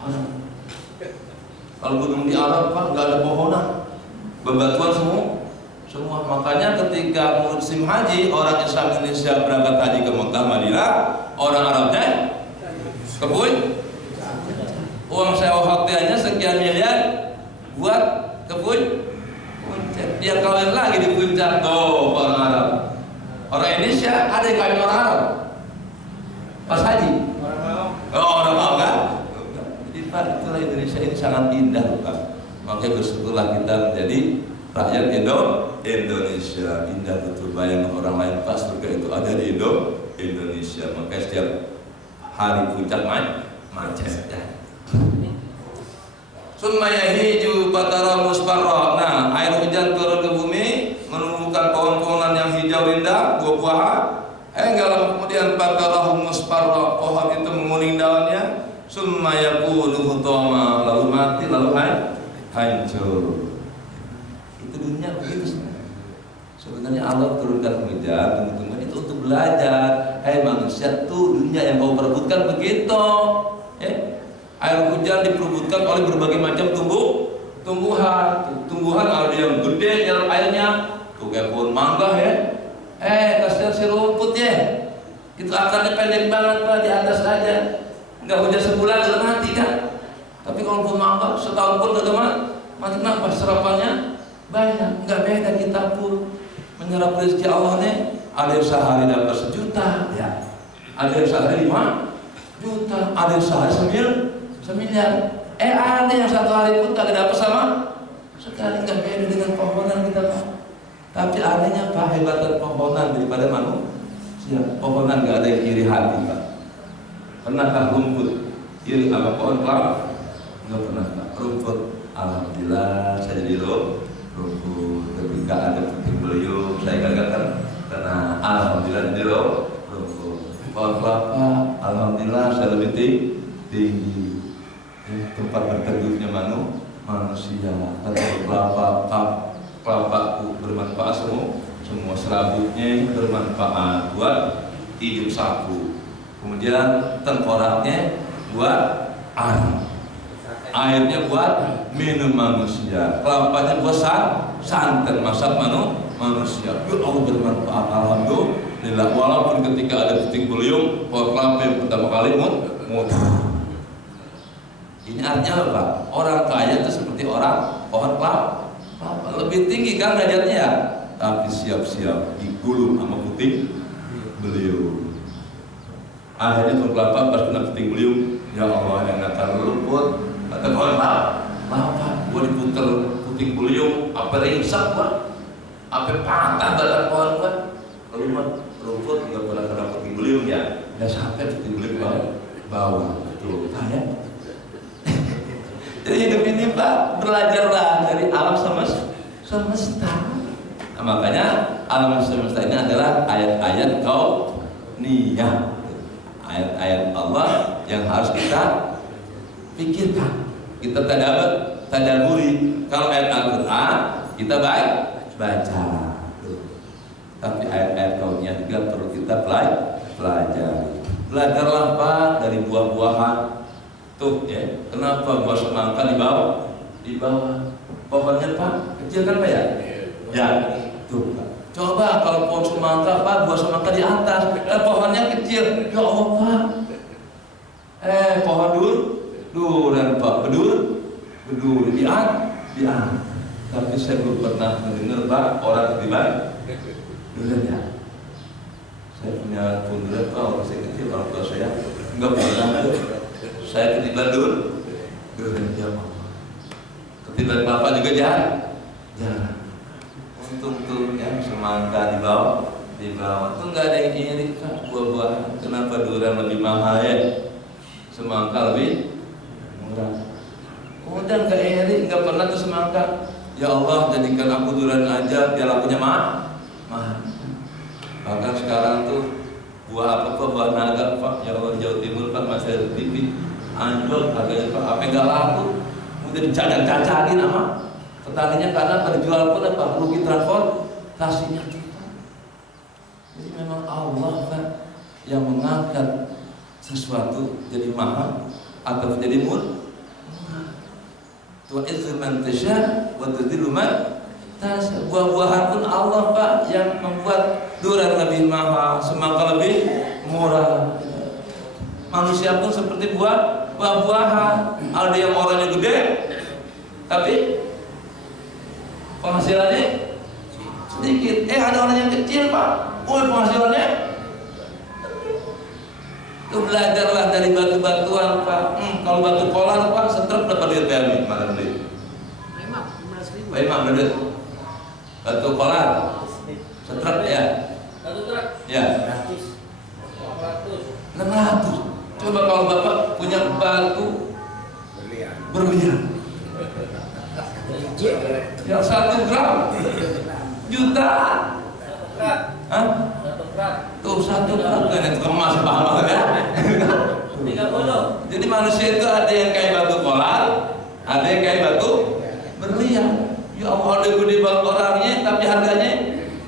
Arab. Kalau gunung di Arab Pak nggak ada pohonan, bebatuan semua. Makanya ketika musim haji, orang Islam Indonesia berangkat haji ke Mekah Madinah, orang Arabnya kebun. Uang sewa hotelnya sekian miliar buat kebun puncak. Dia kawin lagi di puncak tuh orang Arab. Orang Indonesia ada yang kawin orang Arab pas haji. Orang mau kan? Jadi Pak, itulah Indonesia ini sangat indah Pak. Makanya bersyukurlah kita menjadi rakyat Indonesia. Indah betul, bayangan orang lain Pak, surga itu ada di Indonesia. Makanya setiap hari puncak macet ya. Sumaya hiju patara musparra. Nah, air hujan turun ke bumi, menumbuhkan pohon-pohonan yang hijau indah, buah-buahan. Kemudian patara musparra, pohon itu menguning daunnya. Sumaya yakunu hutama, lalu mati, lalu hancur. Itu dunia begitu sebenarnya. Allah turunkan hujan, teman-teman, itu untuk belajar. Manusia tuh dunia yang kau perebutkan begitu. Air hujan diperebutkan oleh berbagai macam tumbuhan ada yang gede dalam airnya, tuh kayak pohon mangga ya. Kasihan si rumput ya, itu akarnya pendek banget Pak, di atas aja, nggak hujan sebulan udah mati kan. Tapi kalau pohon mangga setahun pun udah mati. Kenapa? Serapannya banyak. Nggak beda kita pun menyerap rezeki Allah nih. Ada yang sehari dapat 1 juta ya, ada yang sehari 5 juta, ada yang sehari 1 miliar. Ada yang 1 hari pun tak dapat sama sekali. Nggak beda dengan pohonan kita Pak. Tapi adanya Pak, hebatan pohonan daripada manusia. Pohonan nggak ada yang iri hati Pak. Pernahkah rumput iri apa pohon kelapa? Nggak pernah Pak. Rumput, alhamdulillah saya jadi rumput. Ketika ada puting beliung saya gagakan karena alhamdulillah jadi rumput. Pohon kelapa, alhamdulillah saya lebih tinggi. Tempat berteduhnya manusia. Tapi kelapa bermanfaat semua serabutnya bermanfaat buat hidup sapu. Kemudian tengkoraknya buat airnya buat minum manusia, kelapanya buat santan masak manusia. Ya Allah bermanfaat, alhamdulillah. Walaupun ketika ada puting beliung, pohon kelapa yang pertama kali muter. Ini artinya apa? Orang kaya itu seperti orang pohon kelapa, lebih tinggi kan derajatnya ya, tapi siap-siap digulung sama puting beliung. Akhirnya pohon kelapa pas kena puting beliung, ya Allah yang akan rumput atau pohon kelapa, gua diputer puting beliung, apa ringsek gua, apa patah badan pohon gua, rumput nggak pernah kena puting beliung ya, nggak sampai puting beliung bawah, betul, ya. Jadi hidup ini Pak, belajarlah dari alam semesta. Nah, makanya alam semesta ini adalah ayat-ayat kauniyah, ayat-ayat Allah yang harus kita pikirkan, kita tadaburi. Kalau ayat Al-Quran kita baca. Tapi ayat-ayat kauniyah juga perlu kita pelajari. Belajarlah Pak dari buah-buahan. Tuh ya, kenapa buah semangka di bawah? Di bawah. Pohonnya Pak, kecil kan Pak ya? Ya, tuh Pak. Coba kalau pohon semangka Pak, buah semangka di atas, pohonnya kecil. Ya Allah Pak. Pohon durian Pak, bedur, dian. Tapi saya belum pernah mendengar Pak orang ketiban durian ya. Saya punya pohon durian Pak, waktu saya kecil, orang tua saya enggak pernah. Saya ketiban durian jamaah. Ketiban Bapak juga jarang. Untung tuh ya semangka di bawah tuh nggak ada yang iri Kak, buah-buahan. Kenapa durian lebih mahal ya? Semangka lebih murah. Udah nggak iri, nggak pernah tuh semangka. Ya Allah, jadikan aku durian aja biar akunya mahal. Bahkan sekarang tuh buah buah naga Pak, ya Allah, Jawa Timur Pak, masih TV anjlok harganya Pak, apa nggak laku, udah dicacak-cacakin sama petaninya karena terjual pun apa rugi transportasinya kita. Jadi memang Allah Pak yang mengangkat sesuatu jadi mahal atau jadi murah. Tu'izzu man tasya wa tudhillu man tasya. Buah-buahan pun Allah Pak yang membuat durian lebih mahal, semangka lebih murah. Manusia pun seperti buah-buahan. Ada yang orangnya gede tapi penghasilannya sedikit. Ada orang yang kecil Pak, penghasilannya. Itu belajarlah dari batu-batuan Pak. Kalau batu kolar Pak, setruk dapat duit berapa? Mana duit? 15.000. Duit. Batu kolar, setruk ya. Satu truk? Ya. 600. Coba kalau Bapak punya batu berlian. Yang 1 gram jutaan. Hah? Tuh 1 gram kan itu emas pahala ya. 30. Jadi manusia itu ada yang kayak batu kolar, ada yang kayak batu berlian. Ya Allah, ada gede banget orangnya tapi harganya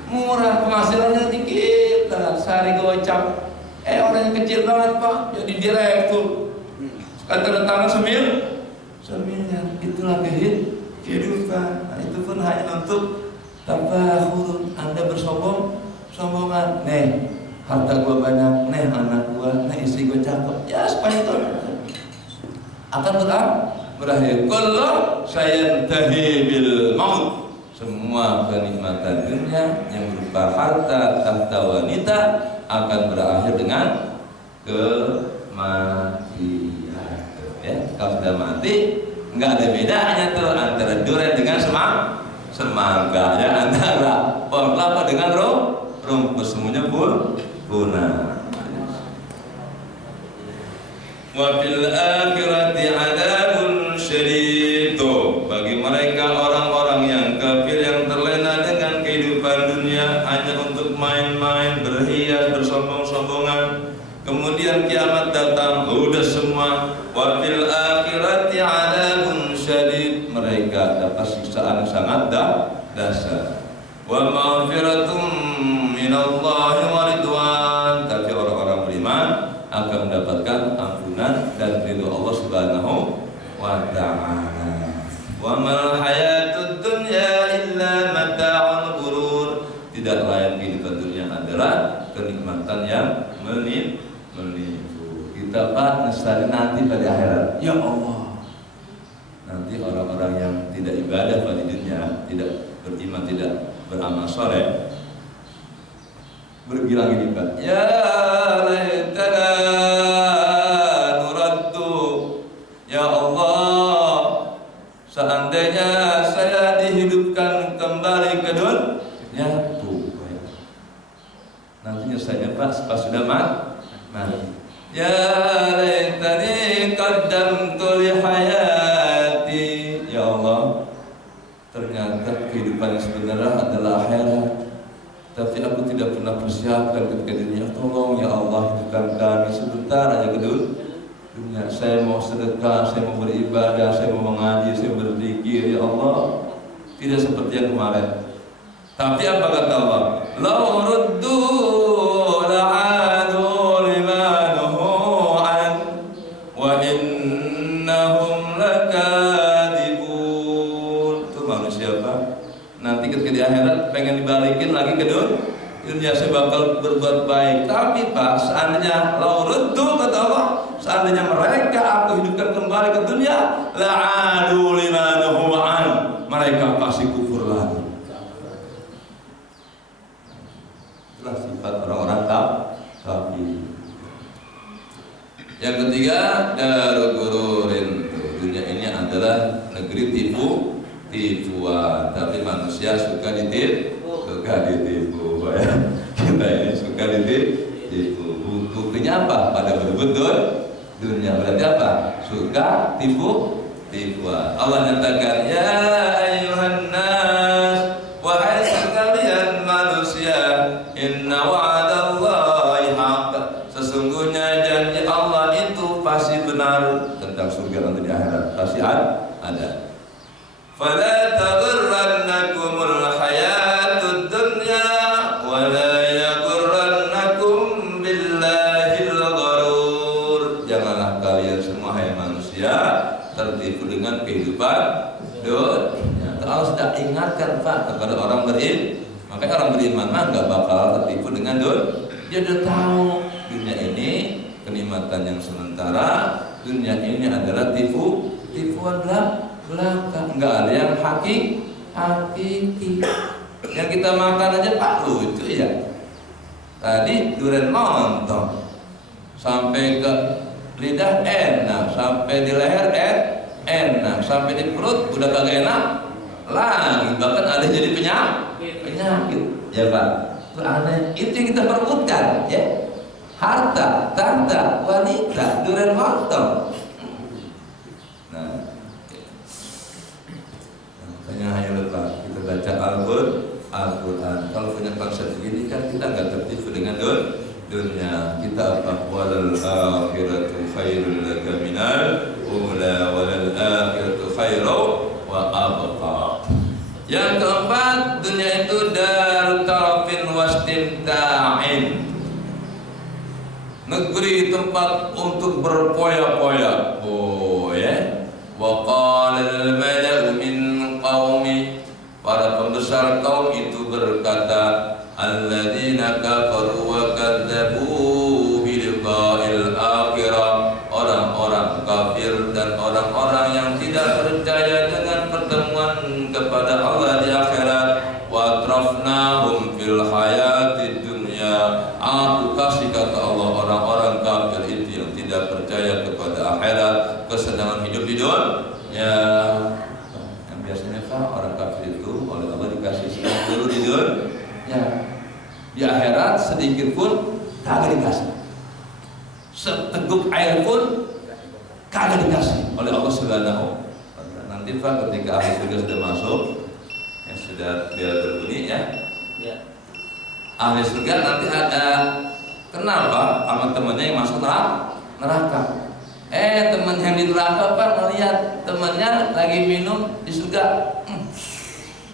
murah, penghasilannya dikit banget, sehari gocap. Orang yang kecil banget Pak, jadi direktur. Tanda tangan semiliar. Itulah kehidupan. Nah, itu pun hanya untuk tafakhurun. Anda bersombongan. Nih, harta gua banyak. Nih, anak gua. Nih, istri gua cakep. Ya, supaya itu akan berakhir. Kullu sayantahi bil maut. Semua kenikmatan dunia yang berupa harta, tahta, wanita akan berakhir dengan kematian. Ya, kalau sudah mati, nggak ada bedanya tuh antara durian dengan semangka, ya, antara pohon kelapa dengan rumput, semuanya punah. Wa fil akhirati adzabun syadid. Bagi mereka orang-orang yang kafir yang terlena dengan kehidupan dunia hanya untuk main-main, berhias, bersombong-sombongan. Kemudian kiamat datang, udah semua. Wa fil akhirati adzabun syadid. Mereka dapat siksaan yang sangat dahsyat. Wa maghfiratum minallahi wa ridwan. Tapi orang-orang beriman akan mendapatkan ampunan dan ridho Allah Subhanahu wa ta'ala. Wa mal hayatud dunya illa mata'ul ghurur. Tidak lain kehidupan dunia adalah kenikmatan yang menipu. Kita Pak nanti pada akhirat. Ya Allah. Nanti orang-orang yang tidak ibadah pada dunia, tidak beriman, tidak beramal soleh, berbilang ini Pak, ya laitana nuraddu. Ya Allah, seandainya saya dihidupkan kembali ke dunia tuh. Nantinya saya Pak pas sudah mati. Ya laitani qaddamtu li hayati. Ya Allah, ternyata kehidupan yang sebenarnya adalah akhirat, tapi aku tidak pernah persiapkan ketika dunia. Tolong ya Allah, hidupkan kami sebentar aja ke dunia. Saya mau sedekah, saya mau beribadah, saya mau mengaji, saya mau berzikir. Ya Allah, tidak seperti yang kemarin. Tapi apa kata Allah? Lau ruddu la'adu lima nuhu an wa innahum lakadibun. Itu manusia Pak. Nanti ketika di akhirat pengen dibalikin lagi ke dunia, saya bakal berbuat baik. Tapi Pak, seandainya lau ruddu kata Allah, seandainya mereka aku hidupkan kembali ke dunia, la'adu lima nuhu an, mereka pasti kufur lagi. Itulah sifat orang-orang kafir. Yang ketiga, darul gururin. Dunia ini adalah negeri tipuan. Tapi manusia suka ditipu. Ya. Kita ini suka ditipu. Buktinya apa? Pada berbedul dunia berarti apa? Suka tipuan. Allah nyatakan, ya ayuhan nas, wahai sekalian manusia, inna wa'adallahi haqq. Sesungguhnya janji Allah itu pasti benar tentang surga nanti di akhirat, pasti ada. Fala taghurrannakumul hayatud dunya wa la yaghurrannakum billahil gharur. Janganlah kalian semua hai manusia tertipu dengan kehidupan dunia. Allah sudah ingatkan Pak kepada orang beriman. Makanya orang beriman mah nggak bakal tertipu dengan dunia. Dia udah tahu dunia ini kenikmatan yang sementara, dunia ini adalah tipuan belaka, nggak ada yang hakiki. Yang kita makan aja Pak lucu ya. Tadi durian montong sampai ke lidah enak, sampai di leher enak, sampai di perut udah kagak enak lagi, bahkan ada jadi penyakit ya Pak. Itu aneh. Itu yang kita perebutkan ya, harta, tahta, wanita, durian montong. Nah, makanya ayo lepas kita baca Al-Quran. Kalau punya konsep begini kan kita nggak tertipu dengan dunia. Kita apa? Walal akhiratu khairul laka minal ula walal akhiratu khairu wa abqa. Yang keempat, dunia itu darut tarafin wastimta'in, negeri tempat untuk berpoya-poya. Oh ya. Wa qala al-mala'u min qaumi, para pembesar kaum itu berkata, alladzina kafaru wa kadzabu bi liqa'il akhirah, orang-orang kafir dan orang-orang yang tidak percaya dengan pertemuan kepada Allah di akhirat. Wa atrafnahum fil hayatid dunya, aku kasih kata Allah orang-orang kafir itu yang tidak percaya kepada akhirat kesenangan hidup di dunia. Yang biasanya Pak, orang kafir itu oleh Allah dikasih senang dulu di dunia, di akhirat sedikit pun kagak dikasih, seteguk air pun kagak dikasih oleh Allah Subhanahu. Nanti Pak, ketika ahli surga sudah masuk, yang sudah biar berbunyi ya, ahli surga nanti ada kenapa sama temannya yang masuk neraka. Teman yang di neraka Pak melihat temannya lagi minum di surga,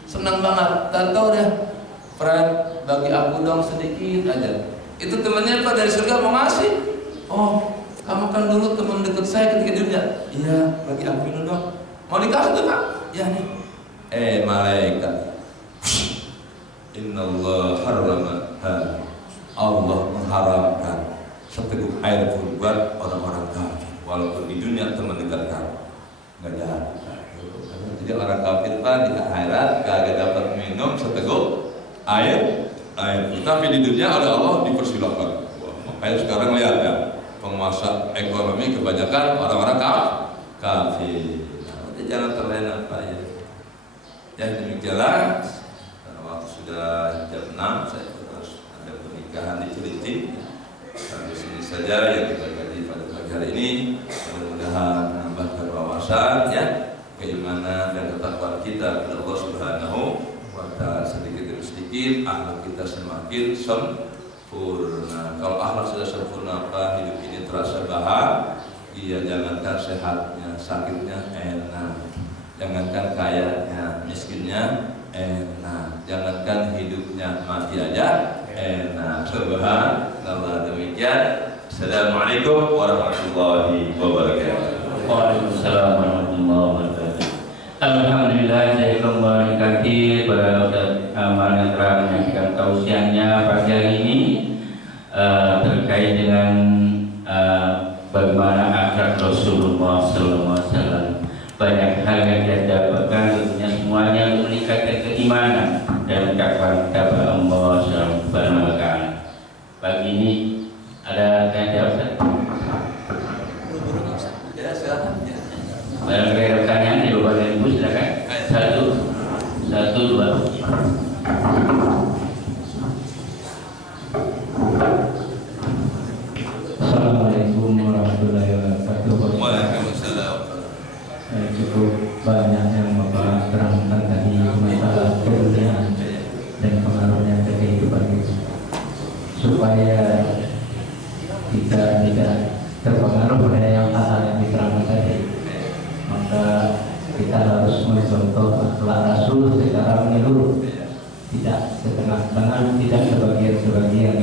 senang banget. Tahu deh, Fred bagi aku dong sedikit aja. Itu temannya Pak dari surga mau ngasih. Oh, kamu kan dulu teman dekat saya ketika di dunia. Iya, bagi aku minum dong. Mau dikasih tuh Pak? Ya nih. Malaikat. Innallah harrama, Allah mengharamkan seteguk air pun buat orang-orang kafir. Walaupun di dunia teman dekat kamu nggak ada. Jadi orang kafir Pak di akhirat kagak dapat minum seteguk air. Tapi di dunia oleh Allah dipersilakan. Makanya sekarang lihat ya, penguasa ekonomi kebanyakan orang-orang kafir. Jangan terlena Pak ya. Ya demikianlah, karena waktu sudah jam 6 saya terus ada pernikahan di Cilincing. Sampai sini saja yang kita kaji pada pagi hari ini. Mudah-mudahan menambahkan wawasan ya, keimanan dan ketakwaan kita kepada Allah Subhanahu wa Ta'ala. Sedikit demi sedikit akhlak kita semakin sempurna. Kalau akhlak sudah sempurna Pak, hidup ini terasa bahagia. Jangankan sehatnya, sakitnya enak. Jangankan kayanya, miskinnya enak. Jangankan hidupnya, mati aja enak. Subhanallah. Demikian. Assalamualaikum warahmatullahi wabarakatuh. Waalaikumsalam warahmatullahi wabarakatuh. Alhamdulillah, jazakallahu khairan pada Ustaz Amal yang telah menyampaikan tausiahnya pagi hari ini terkait dengan bagaimana akhlak Rasulullah SAW. Banyak hal yang kita dapatkan, tentunya semuanya untuk meningkatkan keimanan dan ketakwaan kepada Allah Subhanahu wa Ta'ala. Pagi ini ada tanya Ustaz? Ya, silakan. Ya. Barangkali ada pertanyaan di Bapak dan Ibu, silakan. Satu, dua. Assalamualaikum warahmatullahi wabarakatuh. Waalaikumsalam. Cukup banyak yang Bapak terangkan tadi masalah kemuliaan dan pengaruhnya ke kehidupan kita. Supaya kita tidak terpengaruh oleh yang hal-hal yang diterangkan tadi, maka kita harus mencontoh akhlak Rasul secara menyeluruh, tidak setengah-setengah, tidak sebagian-sebagian,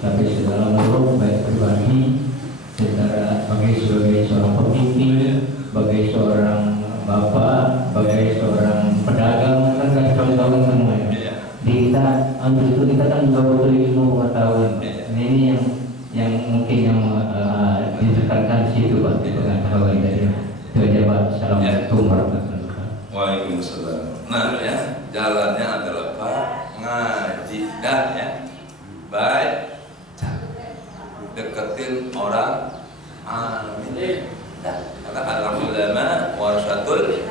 tapi secara menyeluruh, baik pribadi, sebagai seorang pemimpin, sebagai seorang bapak, sebagai seorang pedagang, kan ada contohnya semua. Kita ambil itu, kita kan juga butuh ilmu pengetahuan. Ini yang mungkin yang ditekankan di situ Pak, di pengetahuan dari itu aja Pak. Assalamualaikum warahmatullahi wabarakatuh. Waalaikumsalam. Nah ya, jalannya adalah Pak ngaji dah ya. Baik, deketin orang amin. Karena adalah ulama warasatul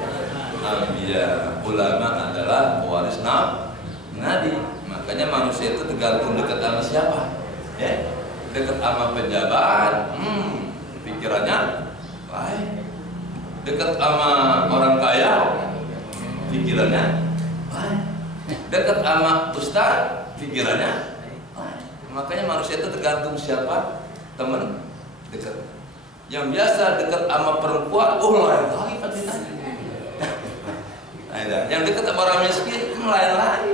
anbiya. Ulama adalah pewaris nabi. Makanya manusia itu tergantung dekat sama siapa. Ya, dekat sama pejabat, pikirannya baik. Dekat sama orang kaya, pikirannya baik. Dekat sama ustaz, pikirannya baik. Makanya manusia itu tergantung siapa teman dekat. Yang biasa dekat sama perempuan, lain lagi fadilannya. Yang dekat sama orang miskin, lain lagi.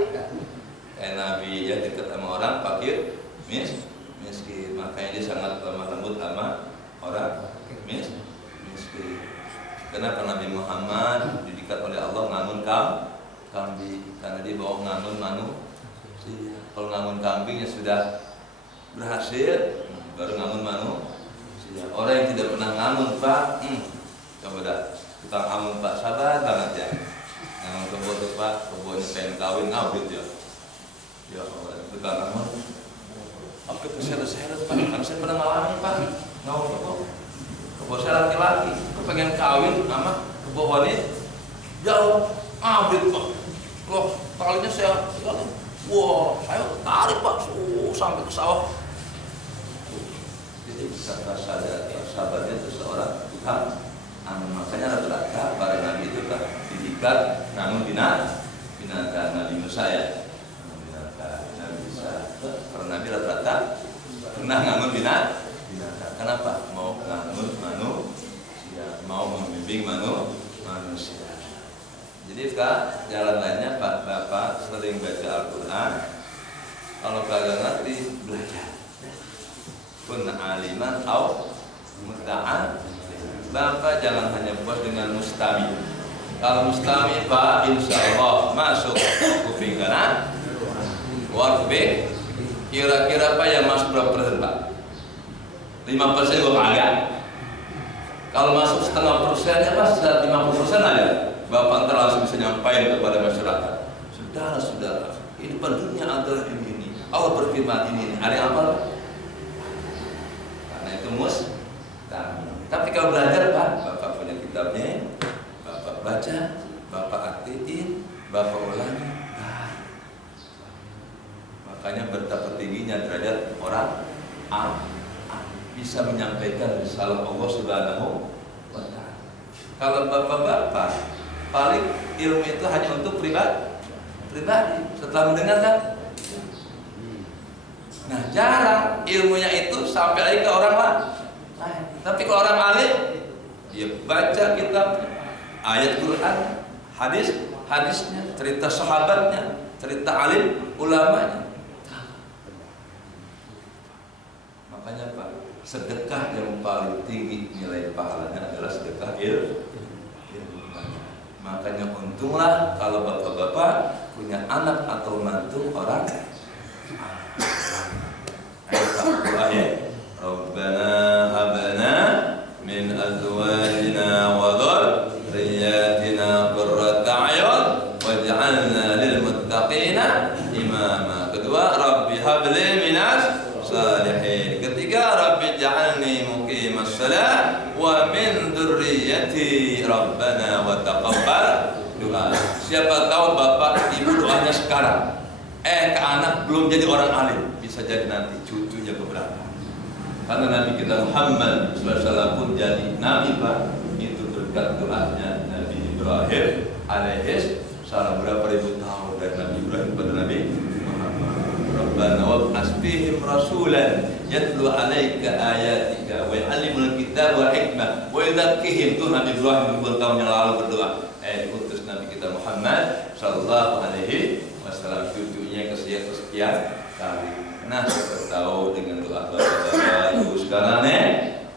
Nabi ya dekat sama orang fakir, miskin. Makanya dia sangat lemah lembut sama orang miskin. Kenapa Nabi Muhammad didikat oleh Allah ngangun kambing? Karena dia bawa ngangun manusia. Kalau ngangun kambing ya sudah berhasil, baru ngangun manusia. Orang yang tidak pernah ngangun Pak, coba dah tukang ngangun Pak, sabar banget ya. Ngangun kebo tuh Pak, kebonya pengen kawin ngabit ya. Ya Allah, tukang ngangun. Oke, seret-seret Pak, karena saya pernah ngalamin Pak, ngangun kebo saya laki-laki, aku pengen kawin sama kebo wanita, jauh, ngabit Pak. Loh, talinya saya tinggalin. Wah, saya tarik Pak, sampai ke sawah. Jadi kata sahabatnya itu seorang tukang anu. Makanya rata-rata para nabi itu kan didikat namun binatang. Nabi Musa ya, binatang. Nabi Musa, para nabi rata-rata pernah ngangun binatang. Kenapa? Mau ngangun manusia, mau membimbing manusia. Jadi Kak, jalan lainnya Pak Bapak sering baca Al-Quran. Kalau kalian ngerti, belajar. Kun aliman au musta'an. Bapak jangan hanya puas dengan mustami. Kalau mustami Pak, insya Allah masuk kuping kanan, keluar kuping. Kira-kira Pak yang masuk berapa persen Pak? 5% gue kagak. Kalau masuk setengah persennya Pak, 50% aja. Bapak ntar langsung bisa nyampaikan kepada masyarakat. Saudara-saudara, ini dunia adalah ini. Allah berfirman ini. Ada yang apa? Karena itu tapi kalau belajar Pak, Bapak punya kitabnya, Bapak baca, Bapak aktifin, Bapak ulangi. Makanya betapa tingginya derajat orang bisa menyampaikan risalah Allah Subhanahu wa Ta'ala. Kalau bapak-bapak paling ilmu itu hanya untuk pribadi setelah mendengarkan. Nah, jarang ilmunya itu sampai lagi ke orang lain. Tapi kalau orang alim, dia baca kitab, ayat Quran, hadis, hadisnya, cerita sahabatnya, cerita alim ulamanya. Makanya Pak, sedekah yang paling tinggi nilai pahalanya adalah sedekah ilmu. Makanya untunglah kalau bapak-bapak punya anak atau mantu orang. Ayat Rabbana habana min azwajina wa dhurriyyatina qurrata a'yun waj'alna lil muttaqina imama. Kedua, Rabbi habli minas salihin. Ketiga, Rabbi ja'alni muqimas shalah wa min dzurriyyati Rabbana wa taqabbal doa. Siapa tahu bapak ibu doanya sekarang ke anak belum jadi orang alim, bisa jadi nanti cucunya keberapa. Karena Nabi kita Muhammad SAW pun jadi Nabi Pak, itu berkat doanya Nabi Ibrahim alaihis salam. Berapa ribu tahun dari Nabi Ibrahim pada Nabi Muhammad. Rabbana wab'as fihim rasulan yatlu alaika ayatika wa yu'allimul kitab wal hikmah wa yuzakkihim. Itu Nabi Ibrahim ribuan tahun yang lalu berdoa. Utus Nabi kita Muhammad sallallahu alaihi wasallam, cucunya kesekian kali. Nah, kita tahu dengan doa bapak-bapak ibu sekarang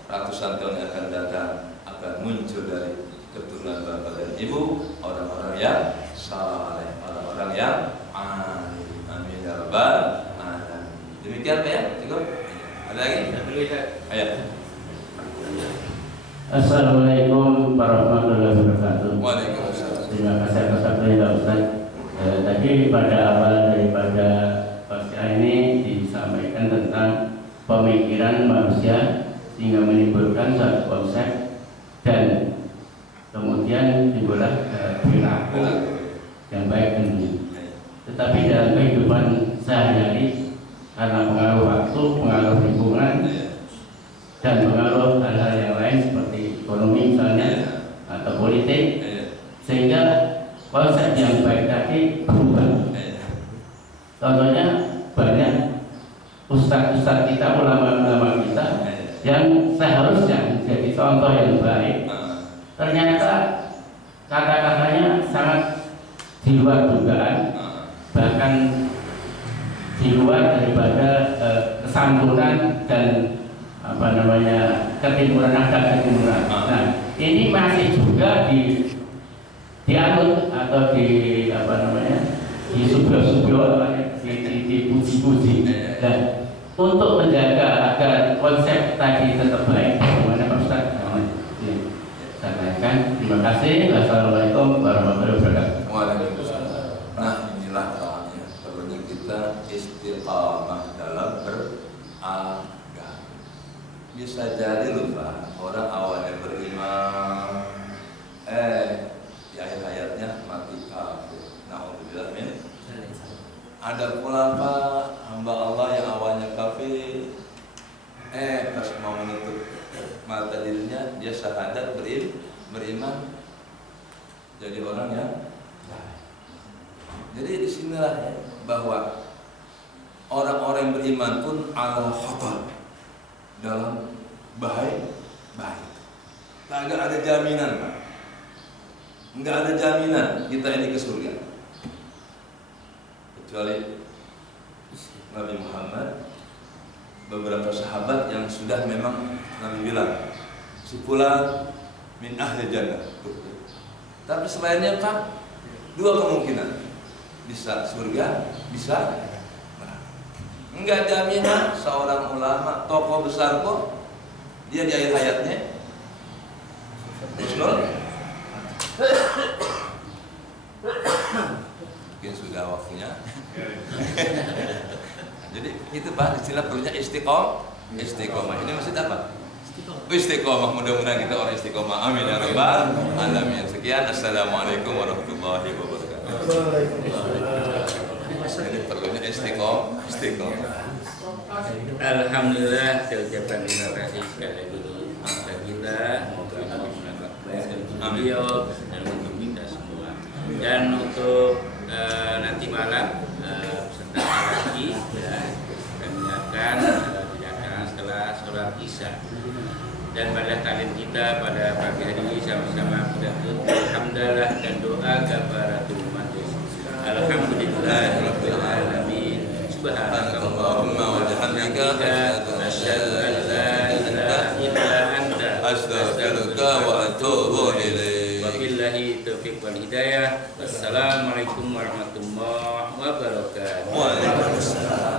ratusan tahun yang akan datang akan muncul dari keturunan bapak dan ibu orang-orang yang saleh, orang-orang yang alim. Amin ya rabbal alamin. Demikian Pak ya, cukup. Ada lagi? Ayo. Assalamualaikum warahmatullahi wabarakatuh. Waalaikumsalam. Terima kasih atas waktunya Ustaz. Tadi pada awal daripada pasca ini disampaikan tentang pemikiran manusia sehingga menimbulkan suatu konsep dan kemudian timbullah perilaku yang baik dan buruk. Tetapi dalam kehidupan sehari-hari karena pengaruh waktu, pengaruh lingkungan dan pengaruh hal-hal yang lain seperti ekonomi misalnya atau politik, sehingga konsep yang baik tadi berubah. Contohnya banyak ustadz-ustadz kita, ulama-ulama kita yang seharusnya menjadi contoh yang baik, ternyata kata-katanya sangat di luar dugaan, bahkan di luar daripada kesantunan dan ketimuran dan ketimuran. Nah, ini masih juga dianut atau disubyo-subyo, dipuji-puji. Dan untuk menjaga agar konsep tadi tetap baik, bagaimana Pak Ustaz? Sampaikan. Terima kasih. Wassalamualaikum warahmatullahi wabarakatuh. Waalaikumsalam. Nah, inilah soalnya perlunya kita istiqamah dalam beragama. Bisa jadi lupa orang awalnya beriman, di akhir hayatnya mati kafir. Na'udzubillah min. Ada pula Pak, hamba Allah yang awalnya kafir, pas mau menutup mata dirinya dia syahadat beriman jadi orang yang baik. Jadi disinilah ya, bahwa orang-orang yang beriman pun ala khatar, dalam bahaya. Kagak ada jaminan Pak. Enggak ada jaminan kita ini ke surga, kecuali Nabi Muhammad, beberapa sahabat yang sudah memang Nabi bilang sepulang min ahli jannah. Tapi selainnya Pak, dua kemungkinan, bisa surga, bisa neraka. Enggak jaminan. Seorang ulama, tokoh besar kok, dia di akhir hayatnya husnul. Mungkin sudah waktunya. Jadi itu Pak, istilah perlunya istiqomah. Ini maksud apa? Istiqomah. Mudah-mudahan kita orang istiqomah. Amin ya rabbal alamin. Sekian. Assalamualaikum warahmatullahi wabarakatuh. Jadi perlunya istiqomah. Alhamdulillah, saya ucapkan terima kasih sekali dulu kepada kita, untuk beliau dan untuk kita semua. Dan untuk nanti malam sebentar lagi kami akan diadakan setelah sholat isya. Dan pada taklim kita pada pagi hari ini sama-sama kita tutup alhamdulillah dan doa kafaratul لله رب العالمين سبحانك اللهم وبحمدك أشهد أن لا إله إلا أنت أستغفرك وأتوب إليك وبالله التوفيق والهداية السلام عليكم ورحمة الله وبركاته وعليكم السلام